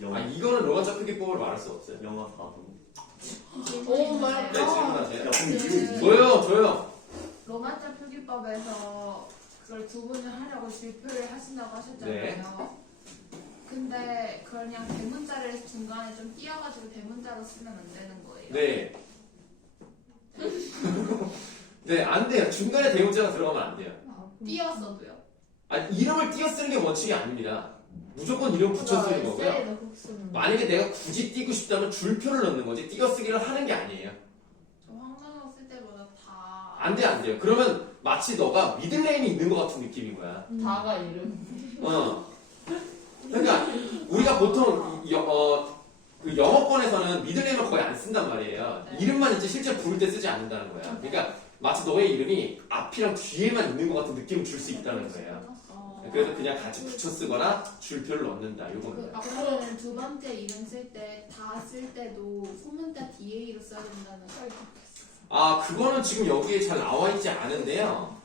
영하예요. 이거는 로마자 표기법을 말할 수 없어요. 영하 4도. 오 마이 네, 질문하세요. 야, 근데 이름이 뭐요? 저요. 로마자 표기법에서 그걸 구분을 하려고 질표를 하신다고 하셨잖아요. 근데 그걸 그냥 대문자를 중간에 좀 띄어가지고 대문자로 쓰면 안 되는 거예요. 네. 네, 안 돼요. 중간에 대문자가 들어가면 안 돼요. 띄었어도요. 이름을 띄어 쓰는 게 원칙이 아닙니다. 무조건 이름 붙여 쓰는 거고요. 만약에 내가 굳이 띄고 싶다면 줄표를 넣는 거지 띄어 쓰기를 하는 게 아니에요. 저 황당한 쓸 때마다 다. 안 돼, 안 돼요. 그러면 마치 너가 미들네임이 있는 것 같은 느낌인 거야. 다가 이름. 그러니까 우리가 보통 그 영어권에서는 미들네임을 거의 안 쓴단 말이에요. 네. 이름만 이제 실제 부를 때 쓰지 않는다는 거야. 그러니까 마치 너의 이름이 앞이랑 뒤에만 있는 것 같은 느낌을 줄 수 있다는 거예요. 그래서 그냥 같이 붙여 쓰거나 줄표를 넣는다. 요겁니다. 그러면 두 번째 이름 쓸 때 다 쓸 때도 소문자 DA로 써야 된다는 거. 그거는 지금 여기에 잘 나와 있지 않은데요.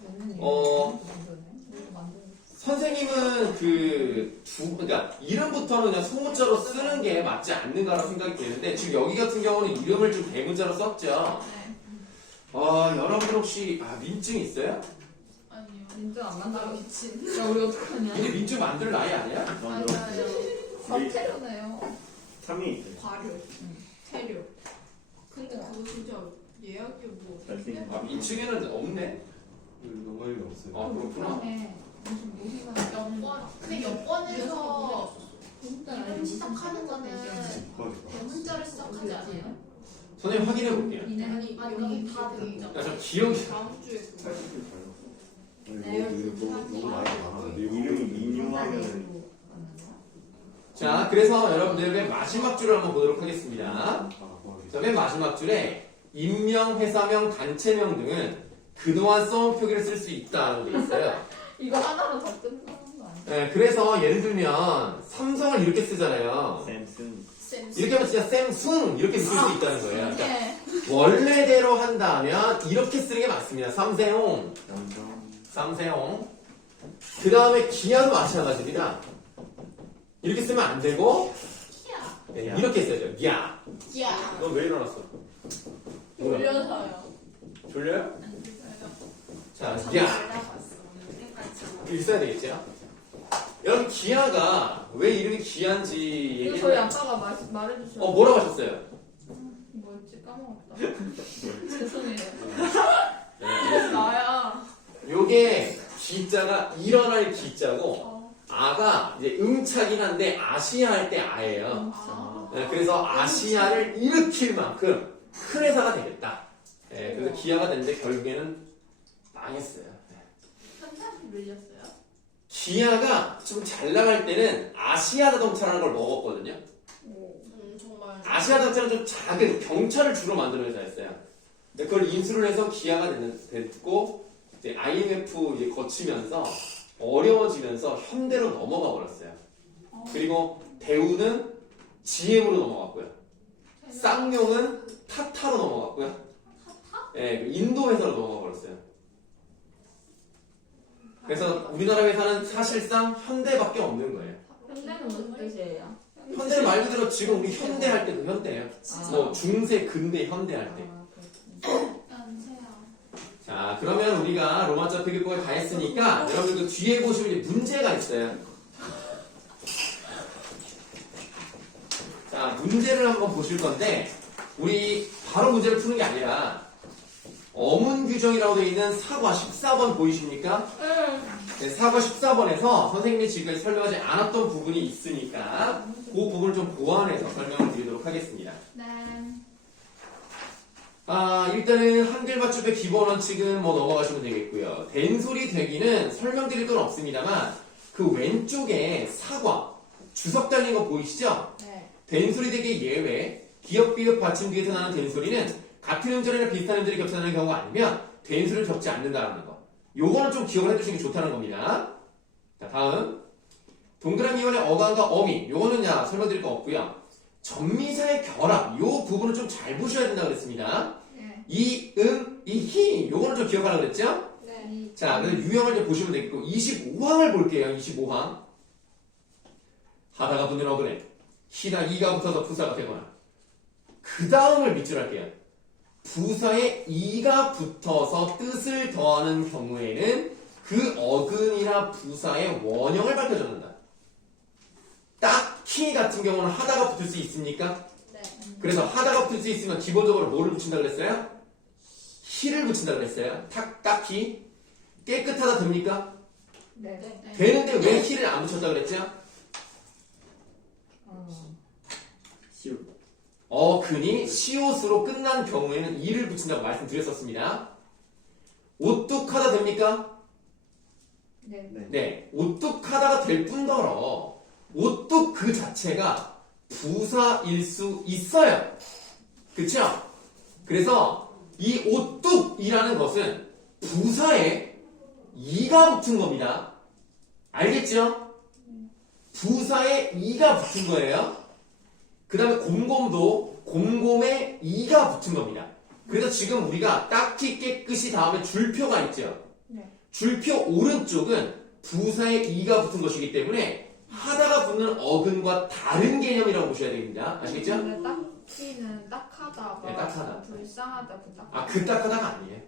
선생님은 그러니까 이름부터는 그냥 소문자로 쓰는 게 맞지 않는가라고 생각이 되는데 지금 여기 같은 경우는 이름을 좀 대문자로 썼죠. 네. 여러분 혹시 민증 있어요? 아니요. 민증 안 나 만들어. 미친. 야 우리 어떡하냐? 이게 민증 만들 나이 아니야? 맞아요. 사태로네요. 3이 있어요. 발효. 태료. 근데 그거 진짜 예약이 뭐. 잘생긴 민증에는 없네. 영어가 없어요. 그렇구나. 무슨 무슨 여권. 근데 여권에서 이름 시작하는 거는 직관이다. 대문자를 시작하지 않아요? 선생님 확인해 볼게요. 아니 여기 다 되죠. 저 기억이 다음 주에 그거. 사실을 잘 네, 너무 많이 많아. 이름이 민용하면 자, 그래서 여러분들 맨 마지막 줄을 한번 보도록 하겠습니다. 자, 맨 마지막 줄에 인명, 회사명, 단체명 등은 그동안 써온 표기를 쓸 수 있다는 게 있어요. 이거 하나로 다 끝나는 거 아니야? 네, 그래서 예를 들면 삼성을 이렇게 쓰잖아요. 샘슨. 이렇게 하면 진짜 샘숭 이렇게 쓸 수 있다는 거예요. 그러니까 네. 원래대로 한다면 이렇게 쓰는 게 맞습니다. 삼세용, 남성. 삼세용. 그 다음에 기아도 마찬가지입니다. 이렇게 쓰면 안 되고 네, 이렇게 써야죠. 기아. 야. 너 왜 일어났어? 뭐야? 돌려서요. 졸려요? 자, 참 기아. 알아봤어. 오늘 끝까지. 이거 있어야 되겠죠? 여러분 기아가 왜 이름이 기아인지 이거 얘기를 저희 아빠가 말해주셨어요. 뭐라고 하셨어요? 뭐였지 까먹었다. 죄송해요. 네. 나야. 요게 기자가 일어날 기자고 아가 이제 응차긴 한데 아시아 할 때 아예요. 아. 네, 그래서 아시아를 일으킬 만큼 큰 회사가 되겠다. 네, 그래서 기아가 됐는데 결국에는 망했어요. 네. 한참 밀렸어요? 기아가 좀 잘 나갈 때는 아시아 자동차라는 걸 먹었거든요. 정말. 아시아 자동차는 좀 작은 경차를 주로 만드는 회사였어요. 근데 그걸 인수를 해서 기아가 됐고 이제 IMF 이제 거치면서 어려워지면서 현대로 넘어가 버렸어요. 그리고 대우는 GM으로 넘어갔고요. 쌍용은 타타로 넘어갔고요. 네, 인도 회사로 넘어가 버렸어요. 그래서 우리나라 회사는 사실상 현대밖에 없는 거예요. 현대는 무슨 뜻이에요? 현대는 말 그대로 지금 우리 현대 할 때 그 현대예요. 뭐 중세, 근대, 현대 할 때. 자, 그러면 우리가 로마자 표기법을 다 했으니까 여러분들 그 뒤에 보시면 이제 문제가 있어요. 자, 문제를 한번 보실 건데 우리 바로 문제를 푸는 게 아니라 어문 규정이라고 되어 있는 사과 14번 보이십니까? 네, 사과 14번에서 선생님이 지금까지 설명하지 않았던 부분이 있으니까 그 부분을 좀 보완해서 설명을 드리도록 하겠습니다. 네. 일단은 한글 맞춤의 기본 원칙은 뭐 넘어가시면 되겠고요. 된소리 되기는 설명드릴 건 없습니다만 그 왼쪽에 사과 주석 달린 거 보이시죠? 네. 된소리 되기 예외 기역, 비읍, 받침 뒤에서 나는 된소리는 같은 음절이나 비슷한 음절이 겹쳐나는 경우가 아니면 된소리를 겪지 않는다는 거. 요거는 좀 기억을 해두시는 게 좋다는 겁니다. 자, 다음 동그라미 이원의 어간과 어미 요거는 설명드릴 거 없고요. 전미사의 결합 요 부분은 좀 잘 보셔야 된다고 그랬습니다. 네. 이, 이, 히 요거는 좀 기억하라고 그랬죠? 네. 자, 그래서 유형을 좀 보시면 되겠고 25항을 볼게요. 25항 하다가 붙는 어근에 히나 이가 붙어서 부사가 되거나 그 다음을 밑줄 할게요. 부사에 이가 붙어서 뜻을 더하는 경우에는 그 어근이나 부사의 원형을 밝혀줬는다. 딱히 같은 경우는 하다가 붙을 수 있습니까? 네. 그래서 하다가 붙을 수 있으면 기본적으로 뭐를 붙인다 그랬어요? 히를 붙인다 그랬어요. 딱히 깨끗하다 됩니까? 네. 네. 되는데 왜 히를 안 붙였다 그랬죠? 시우. 어근이 시옷으로 끝난 경우에는 이를 붙인다고 말씀드렸었습니다. 오뚝하다 됩니까? 네. 네, 오뚝하다가 될 뿐더러 오뚝 그 자체가 부사일 수 있어요. 그쵸? 그래서 이 오뚝이라는 것은 부사에 이가 붙은 겁니다. 알겠죠? 부사에 이가 붙은 거예요. 그 다음에 곰곰도 곰곰에 이가 붙은 겁니다. 그래서 지금 우리가 딱히 깨끗이 다음에 줄표가 있죠. 네. 줄표 오른쪽은 부사에 이가 붙은 것이기 때문에 하다가 붙는 어근과 다른 개념이라고 보셔야 됩니다. 아시겠죠? 근데 딱히는 딱하다가 네, 딱하다. 불쌍하다 그 딱. 그 딱하다가 아니에요.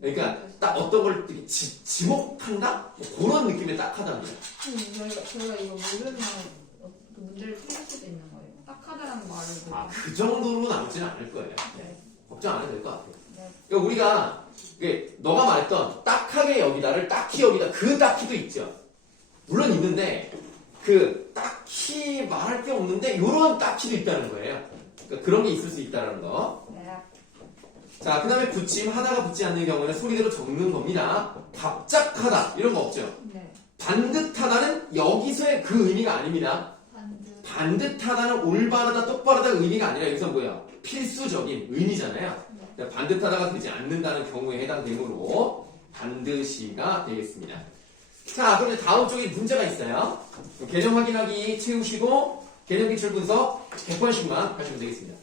그러니까 딱 어떤 걸 되게 지목한다? 뭐 그런 느낌의 딱하다입니다. 저희가 이거 모르면 그 문제를 풀릴 수도 있는 거예요. 딱하다라는 말을 모르면. 그 정도로 남지는 않을 거예요. 네. 걱정 안 해도 될 것 같아요. 네. 그러니까 우리가 너가 말했던 딱하게 여기다를 딱히 여기다 그 딱히도 있죠. 물론 있는데 그 딱히 말할 게 없는데 이런 딱히도 있다는 거예요. 그러니까 그런 게 있을 수 있다는 거. 네. 자, 그 다음에 붙임 하다가 붙지 않는 경우에는 소리대로 적는 겁니다. 갑작하다 이런 거 없죠. 네. 반듯하다는 여기서의 그 의미가 아닙니다. 반드. 반듯하다는 올바르다 똑바르다 의미가 아니라 여기서 뭐야? 필수적인 의미잖아요. 그러니까 반듯하다가 되지 않는다는 경우에 해당되므로 반드시가 되겠습니다. 자, 그럼 이제 다음 쪽에 문제가 있어요. 개념 확인하기 채우시고 개념 기출 분석 100번씩만 하시면 되겠습니다.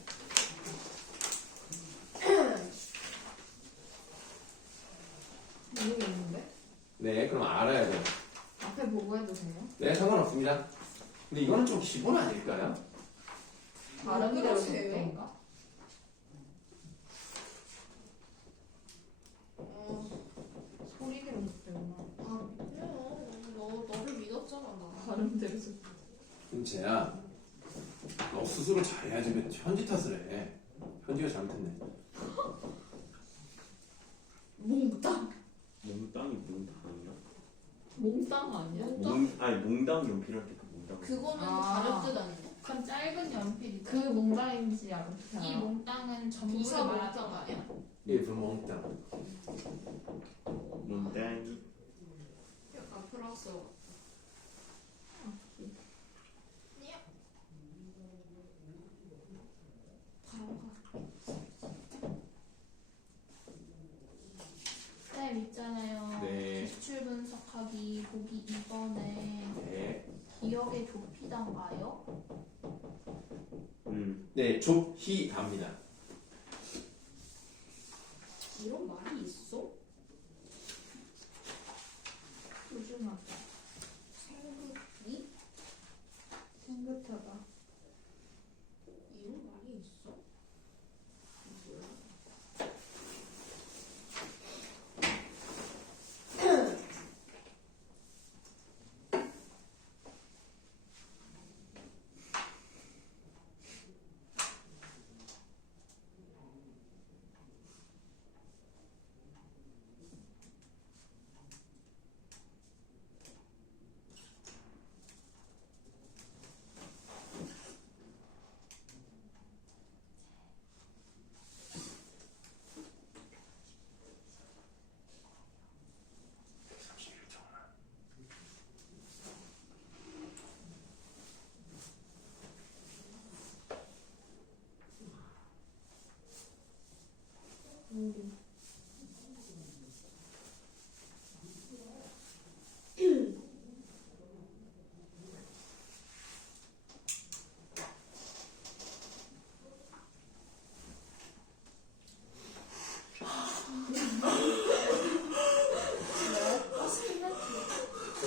모르겠는데? 네, 그럼 알아야 돼요. 앞에 보고 해도 돼요? 네, 상관없습니다. 근데 이거는 좀 기본 아닐까요? 다른 데로 그러세요? 될때인가? 소리대로 됐구나. 너를 믿었잖아 나. 다른 데로 됐 은채야, 너 스스로 잘해야지 왜 현지 탓을 해. 현지가 잘못했네. 몽땅. 몽땅이 몽땅이야? 몽땅 아니야? 몽땅 연필할 때 그 몽땅. 그거는 아. 다른 뜻 아니야? 그건 짧은 연필이죠. 그 몽땅인지 알아. 이 몽땅은 전부를 부사 말하는 몽땅 거 아니야? 예, 불멍땅. 몽땅이. 약간 프랑스어. 쌤 있잖아요. 네. 기출 분석하기 보기 2번에 네. 기억의 좁히던가요? 네, 좁히답니다. 이런 말이 있어? 소중하다. 생각이? 생각하다. 이런 말이 있어? 뭐야?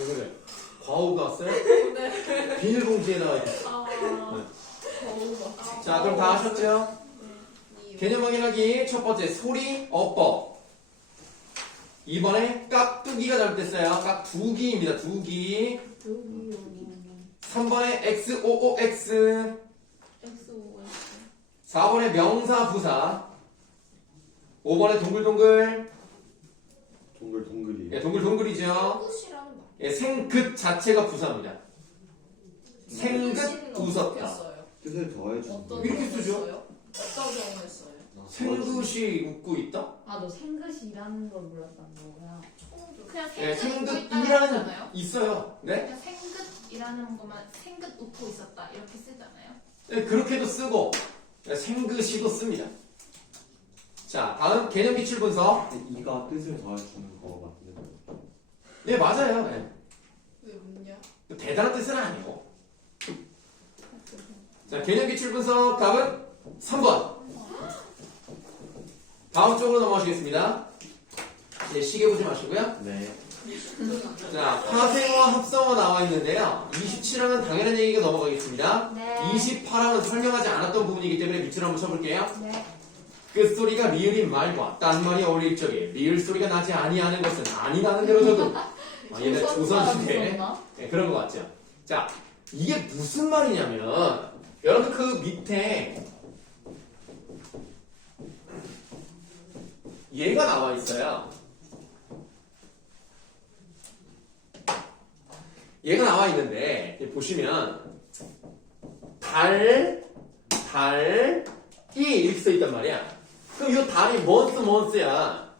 왜 그래? 과오가 왔어요? 네. 비닐봉지에다가. 자, 그럼 다 하셨죠? 개념 확인하기. 첫 번째, 소리 어법. 2번에 깍두기가 잘못됐어요. 깍두기입니다. 두기. 3번에 XOOX. 4번에 명사 부사. 5번에 동글동글. 동글동글이. 예, 동글동글이죠. 끝이라는 거. 예, 생긋 자체가 부사입니다. 생긋 웃었다. 했어요. 뜻을 더해주는. 어떤 이렇게 경우에 쓰죠? 써요? 어떤 경우에 써요? 생긋이 웃고 있다? 아, 너 생긋이라는 걸 몰랐다는 거구나. 그냥 예, 생긋 웃고 있다는 생긋이라는 거잖아요. 있어요. 네? 그냥 생긋이라는 것만 생긋 웃고 있었다 이렇게 쓰잖아요. 네, 그렇게도 쓰고 생긋이도 씁니다. 자, 다음 개념 기출 분석. 이가 뜻을 더해주는 거 같은데. 네, 맞아요. 네. 왜 묻냐? 대단한 뜻은 아니고. 자, 개념 기출 분석 답은 3번. 다음 쪽으로 넘어가시겠습니다. 네, 시계 보지 마시고요. 네. 자, 파생어와 합성어 나와 있는데요. 27항은 당연한 얘기가 넘어가겠습니다. 네. 28항은 설명하지 않았던 부분이기 때문에 밑줄 한번 쳐볼게요. 네. 끝소리가 리을인 말과 딴 말이 어울릴 적에 리을 소리가 나지 아니하는 것은 아니라는 대로 적용. 얘는 조선시대. 네, 그런 것 같죠. 자, 이게 무슨 말이냐면 여러분 그 밑에 얘가 나와 있어요. 얘가 나와 있는데 보시면 달이 이렇게 써 있단 말이야. 그럼 이 달이 month야.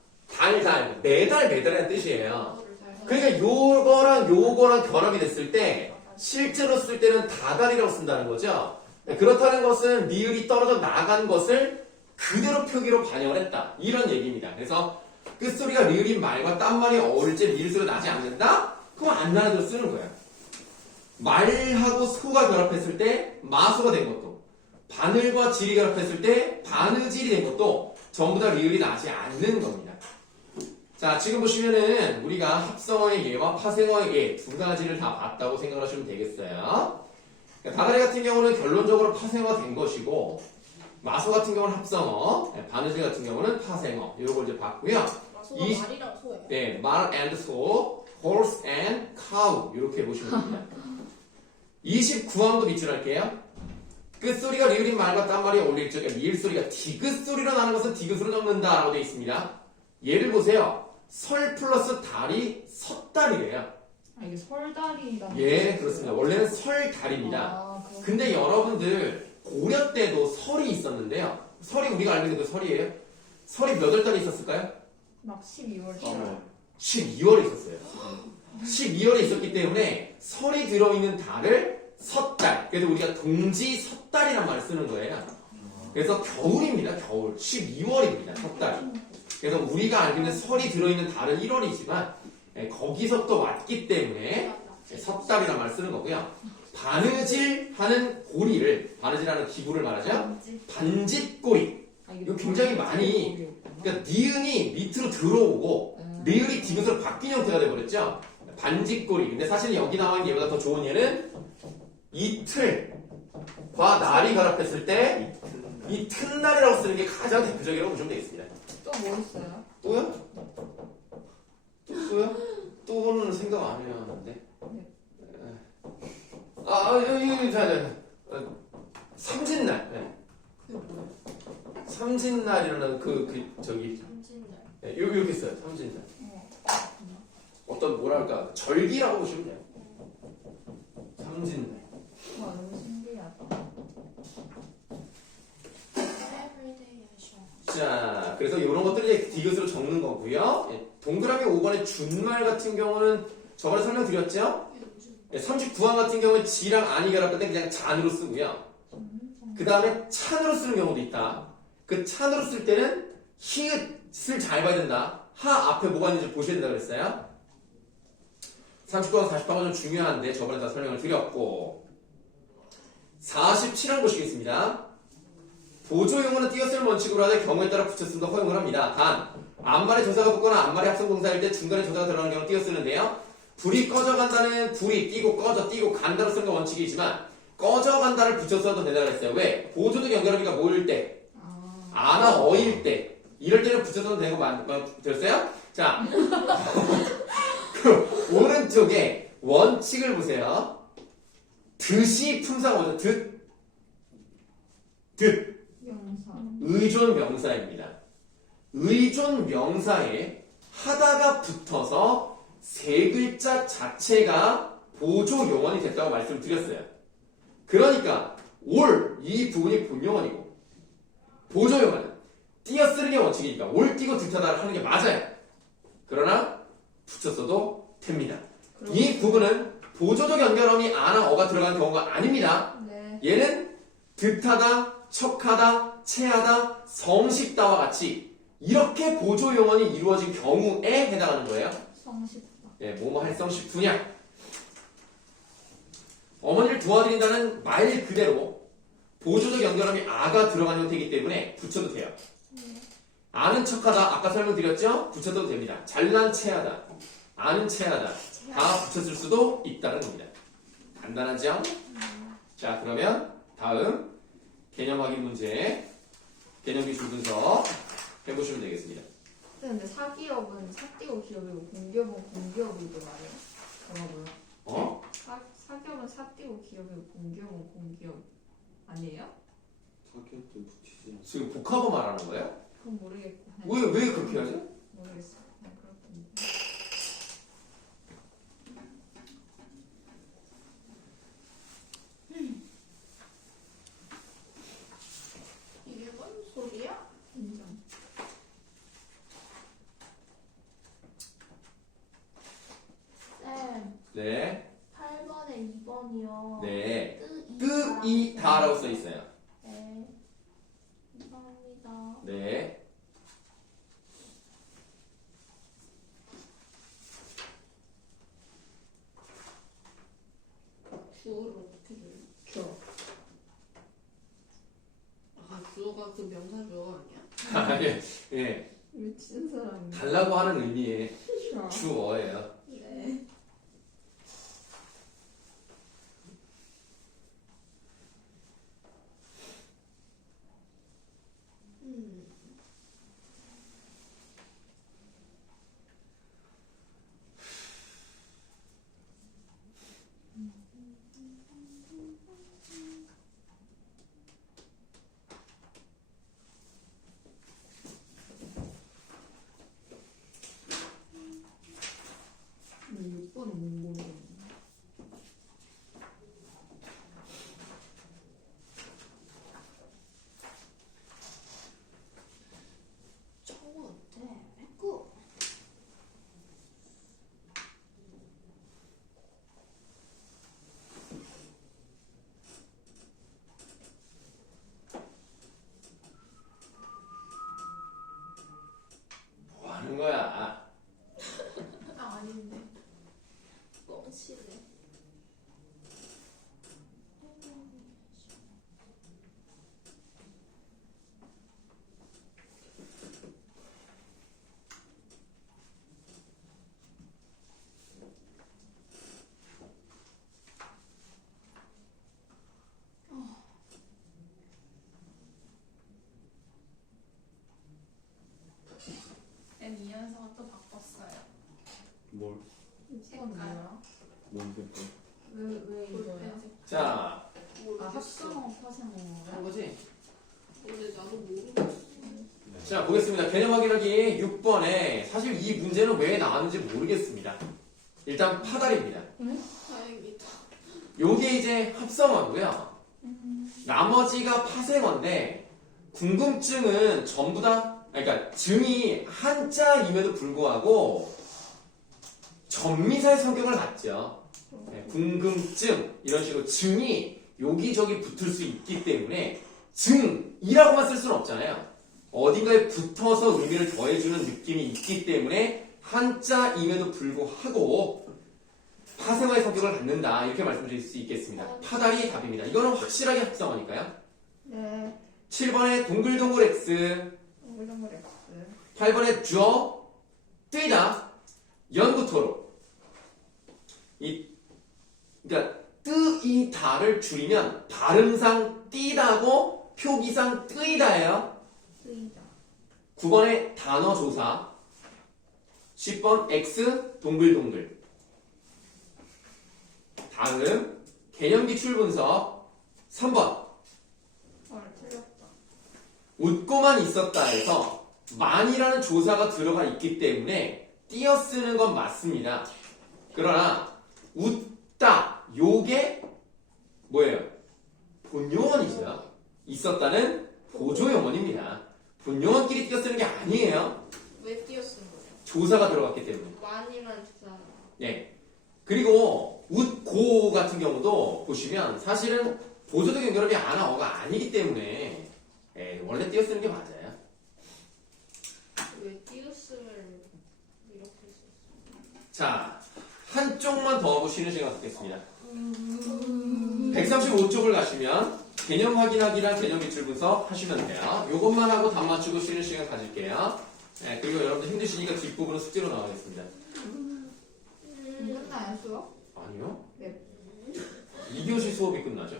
매달이라는 뜻이에요. 그러니까 요거랑 결합이 됐을 때 실제로 쓸 때는 다달이라고 쓴다는 거죠. 그렇다는 것은 리을이 떨어져 나간 것을 그대로 표기로 반영을 했다. 이런 얘기입니다. 그래서 끝소리가 리을인 말과 딴 말이 어울릴 때 리을 소리가 나지 않는다? 그럼 안 나는 대로 쓰는 거야. 말하고 소가 결합했을 때 마소가 된 것도, 바늘과 질이 결합했을 때 바느질이 된 것도 전부 다 리을이 나지 않는 겁니다. 자, 지금 보시면은 우리가 합성어의 예와 파생어의 예 두 가지를 다 봤다고 생각하시면 되겠어요. 다다리 같은 경우는 결론적으로 파생어가 된 것이고, 마소 같은 경우는 합성어, 바느질 같은 경우는 파생어. 이걸 이제 봤고요. 소가 이- 말이랑 소예요. 네, 말 and 소, horse and cow 이렇게 보시면 됩니다. 29항도 밑줄할게요. 끝소리가 리을인 말과 딴 말이 어울릴 적에 리을 소리가 디귿 소리로 나는 것은 디귿으로 적는다라고 되어 있습니다. 예를 보세요. 설 플러스 달이 섣달이래요. 아, 이게 설달이라는 예, 그렇습니다. 원래는 설달입니다. 아, 그렇구나. 근데 여러분들 고려 때도 설이 있었는데요. 설이 우리가 알고 있는 그 설이에요. 설이 몇 월 달에 있었을까요? 막 12월 12월에 있었어요. 12월에 있었기 때문에 설이 들어있는 달을 섣달. 그래서 우리가 동지 섣달이란 말을 쓰는 거예요. 그래서 겨울입니다. 겨울. 12월입니다. 섣달. 그래서 우리가 알고 있는 설이 들어있는 달은 1월이지만 거기서 또 왔기 때문에 섣달이란 말을 쓰는 거고요. 바느질 하는 고리를, 바느질하는 기구를 말하죠. 반짓고리. 이거 굉장히 많이, 그러니까 니은이 밑으로 들어오고 리을이 디귿으로 바뀐 형태가 돼버렸죠. 반짓고리. 근데 사실 여기 나와 있는 얘보다 더 좋은 예는 이틀과 날이 결합했을 때 이튿날이라고 쓰는 게 가장 대표적이라고 보시면 되겠습니다. 또 뭐 있어요? 또요? 또요? 또는 생각 안 해요 하는데. 삼진날. 네. 그게 뭐예요? 삼진날이라는 저기 삼진날. 네, 이렇게 써요. 삼진날. 어떤 뭐랄까 절기라고 보시면 돼요. 삼진날. 와, 너무 신기하다. 자, 그래서 이런 것들을 이제 디귿으로 적는 거고요. 예, 동그라미 5번의 준말 같은 경우는 저번에 설명드렸죠? 39항 같은 경우는 지랑 안이 결합할 때 그냥 잔으로 쓰고요. 그 다음에 찬으로 쓰는 경우도 있다. 그 찬으로 쓸 때는 히읗을 잘 봐야 된다. 하 앞에 뭐가 있는지 보셔야 된다 그랬어요. 39항, 40항은 좀 중요한데 저번에 다 설명을 드렸고 47항 보시겠습니다. 보조용어는 띄어쓰는 원칙으로 하되 경우에 따라 붙였음도 허용을 합니다. 단 앞말에 조사가 붙거나 앞말에 합성동사일 때 중간에 조사가 들어가는 경우는 띄어쓰는데요. 불이 꺼져간다는 불이 띄고 꺼져 띄고 간다로 쓰는 건 원칙이지만 꺼져간다를 붙여 써도 된다고 했어요. 왜? 보조적 연결어미가 뭐일 때? 아나 어일 때. 이럴 때는 붙여 써도 되는 거 들었어요? 자, 그 오른쪽에 원칙을 보세요. 듯이 품사가 뭐죠? 듯. 명사. 의존 명사입니다. 의존 명사에 하다가 붙어서 세 글자 자체가 보조 용언이 됐다고 말씀드렸어요. 그러니까 올 이 부분이 본용언이고 보조 용언은 띄어쓰는 게 원칙이니까 올 띄고 듯하다를 하는 게 맞아요. 그러나 붙였어도 됩니다. 이 부분은 보조적 연결어미 아나 어가 들어가는 경우가 아닙니다. 네. 얘는 듯하다, 척하다, 체하다, 성식다와 같이 이렇게 보조 용언이 이루어진 경우에 해당하는 거예요. 성식다. 예, 뭐뭐 할 성식두냐. 어머니를 도와드린다는 말 그대로 보조적 연결어미 아가 들어간 형태이기 때문에 붙여도 돼요. 아는 척하다 아까 설명드렸죠? 붙여도 됩니다. 잘난 체하다, 아는 체하다 다 붙였을 수도 있다는 겁니다. 간단하죠? 자, 그러면 다음 개념 확인 문제 개념 기출 분석 해보시면 되겠습니다. 근데 사기업은 사띄고 기업이고 공기업은 공기업이고 말이에요. 뭐라고요? 어? 사기업은 사띄고 기업이고 공기업은 공기업 아니에요? 사기업도 붙이지. 지금 복합어 말하는 거예요? 그건 모르겠고. 왜 그렇게 하죠? 모르겠어. 그냥 그렇던데. 이게 뭔 소리야? 인정. 쌤, 네, 8번에 2번이요. 네. 뜨이다. 뜨이다라고 써 있어요. 네. 감사합니다. 네. 주어를 어떻게 줘요? 아, 주어가 그 명사 주어가 아니야? 아, 예, 예. 미친 사람. 달라고 하는 의미의 싫어. 주어예요. 네. 몇 번은 못 모르겠네. 저거 어때? 꾸. 뭐 하는 거야? 아, 아닌데. 뻥치네. 쌤 이현서가 또 바꿨어요. 뭘? 이건 뭐야? 뭔 색깔? 왜 이거야? 자, 아 합성어 파생어야? 한 거지? 근데 나도 모르겠어. 자, 보겠습니다. 개념 확인하기 6번에 사실 이 문제는 왜 나왔는지 모르겠습니다. 일단 파달입니다. 다행이다. 요게 이제 합성어고요. 나머지가 파생어인데 궁금증은 전부 다 그러니까 증이 한자임에도 불구하고 전미사의 성격을 갖죠. 네, 궁금증 이런 식으로 증이 여기저기 붙을 수 있기 때문에 증이라고만 쓸 수는 없잖아요. 어딘가에 붙어서 의미를 더해주는 느낌이 있기 때문에 한자임에도 불구하고 파생어의 성격을 갖는다 이렇게 말씀드릴 수 있겠습니다. 파달이 답입니다. 이거는 확실하게 합성어니까요. 네. 7번에 동글동글 X, 동글동글 X. 8번에 주어, 뛰다, 연구토록. 그러니까 뜨이다를 줄이면 발음상 띠다고 표기상 뜨이다예요. 쓰이다. 9번에 단어 조사. 10번 X 동글동글. 다음 개념 기출 분석. 3번 틀렸다. 웃고만 있었다 해서 만이라는 조사가 들어가 있기 때문에 띄어쓰는 건 맞습니다. 그러나 웃다 요게 뭐예요? 본용어이죠. 있었다는 보조용어입니다. 본용어끼리 띄어쓰는 게 아니에요. 왜 띄어쓴 거예요? 조사가 들어갔기 때문에. 만이란 주사. 네. 그리고 웃고 같은 경우도 보시면 사실은 보조적 연결음이 아나어가 아니기 때문에 원래 띄어쓰는 게 맞아요. 왜 띄어쓰면 이렇게 썼어? 자, 한쪽만 더 하고 쉬는 시간 갖겠습니다. 135쪽을 가시면 개념 확인하기랑 개념 기출 분석 하시면 돼요. 요것만 하고 답 맞추고 쉬는 시간 가질게요. 네, 그리고 여러분들 힘드시니까 뒷부분은 숙제로 나가겠습니다. 끝나요 수업? 아니요? 네. 2교시 수업이 끝나죠.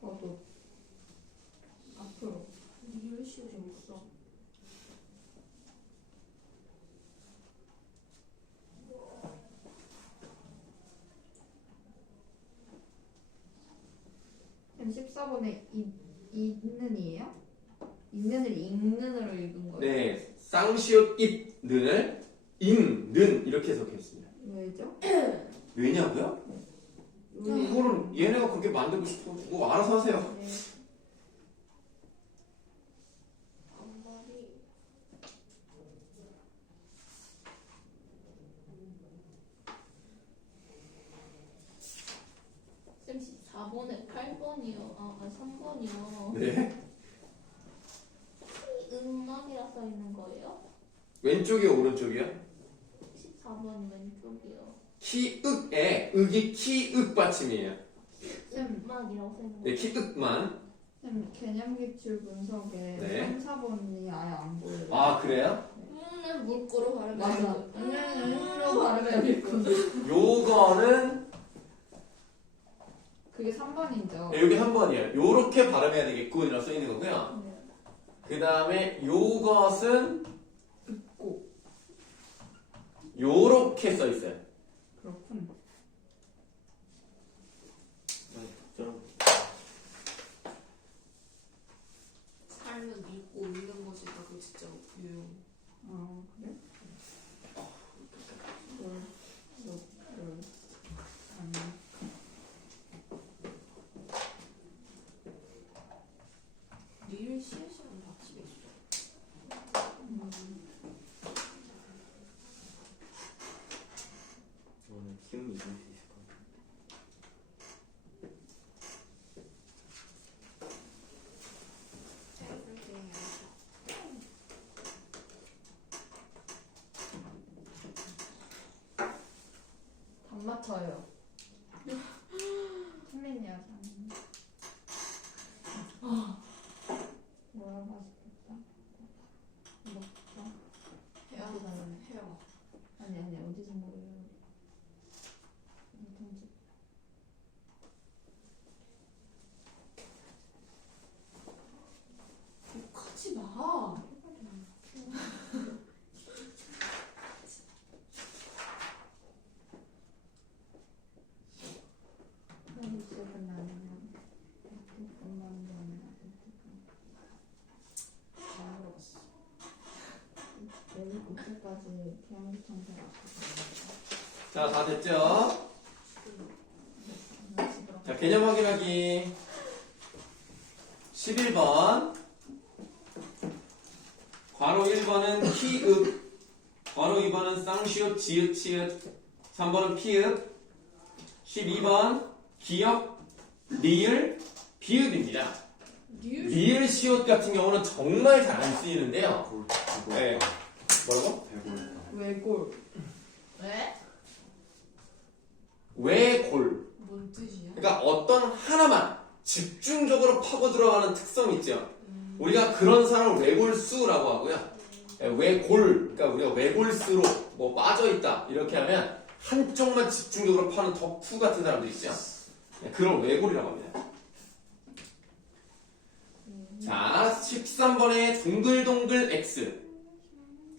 저도 앞으로. 리을 시옷이 없어. 쌤 14번에 있는이에요? 있는을 읽는으로 읽은 거예요? 네, 쌍시옷 입는을 잉는 이렇게 해석했습니다. 왜죠? 왜냐고요? 그거는 얘네가 그렇게 만들고 싶어. 뭐 알아서 하세요. 네. 앞말이 쌤 4번에 8번이요. 아 3번이요. 네. 음악이라 써 있는 거예요? 왼쪽이요, 오른쪽이요? 14번 왼쪽이요. 키윽에 윽이 키윽 받침이에요. 쌤 음악이라고 써 있는 네, 거예요? 키윽만. 쌤 개념 기출 분석에 네. 3, 4번이 아예 안 보여요. 아, 그래요? 물고로 발음해. 맞아. 음으로 발음해야겠거든. 요거는 그게 3번이죠. 네, 여기 한 번이에요. 요렇게 발음해야 되겠고 이라고 써 있는 거고요. 네. 그 다음에 요것은 요렇게 써 있어요. 그렇군. 삶은 읽고 읽는 거지. 나그 진짜 유용. 아 그래? 아니. 리을 시옷이랑 맞추겠어. 저는 키움이 이길 수 있을 것 같아요. 단 맞춰요. 선민이야 단. 뭐야 맛있겠다. 먹자. 헤어. 헤어. 아니 어디서 먹어요? 동집. 욕하지 마. 시작은 아니면 조금만 더 안 물어봤어. 내일 그때까지 비행기 청소를 자, 다 됐죠? 자, 개념 확인하기. 11번. 괄호 1번은 키읔. 괄호 2번은 쌍시옷, 지읒, 치읒. 3번은 피읒. 12번 기역, 리을, 비읍입니다. 리을 시옷 같은 경우는 정말 잘 안 쓰이는데요. 네. 뭐라고? 외골. 왜? 외골. 뭔 뜻이야? 그러니까 어떤 하나만 집중적으로 파고 들어가는 특성이 있죠. 우리가 그런 사람을 외골수라고 하고요. 외골, 그러니까 우리가 외골수로 뭐 빠져있다 이렇게 하면 한쪽만 집중적으로 파는 덕후 같은 사람들 있죠. 그런 외골이라고 합니다. 자, 13번에 동글동글 X.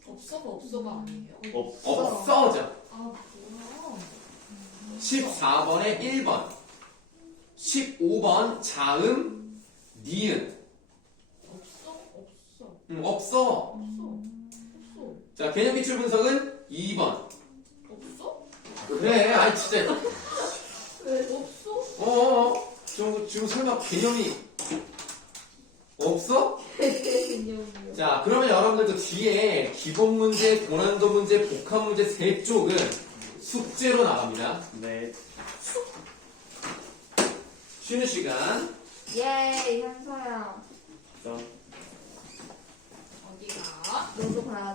없어가 아니에요? 없어죠. 아 뭐야? 14번에 1번. 15번 자음, 니은. 없어. 없어. 자, 개념 기출 분석은 2번. 없어? 그래, 아이 진짜. 왜 없어? 지금 설마 개념이 없어? 자, 그러면 여러분들도 뒤에 기본 문제, 고난도 문제, 복합 문제 세 쪽은 숙제로 나갑니다. 네. 쉬는 시간. 예, 현서야. 자. 어디가? 너도 봐야 돼.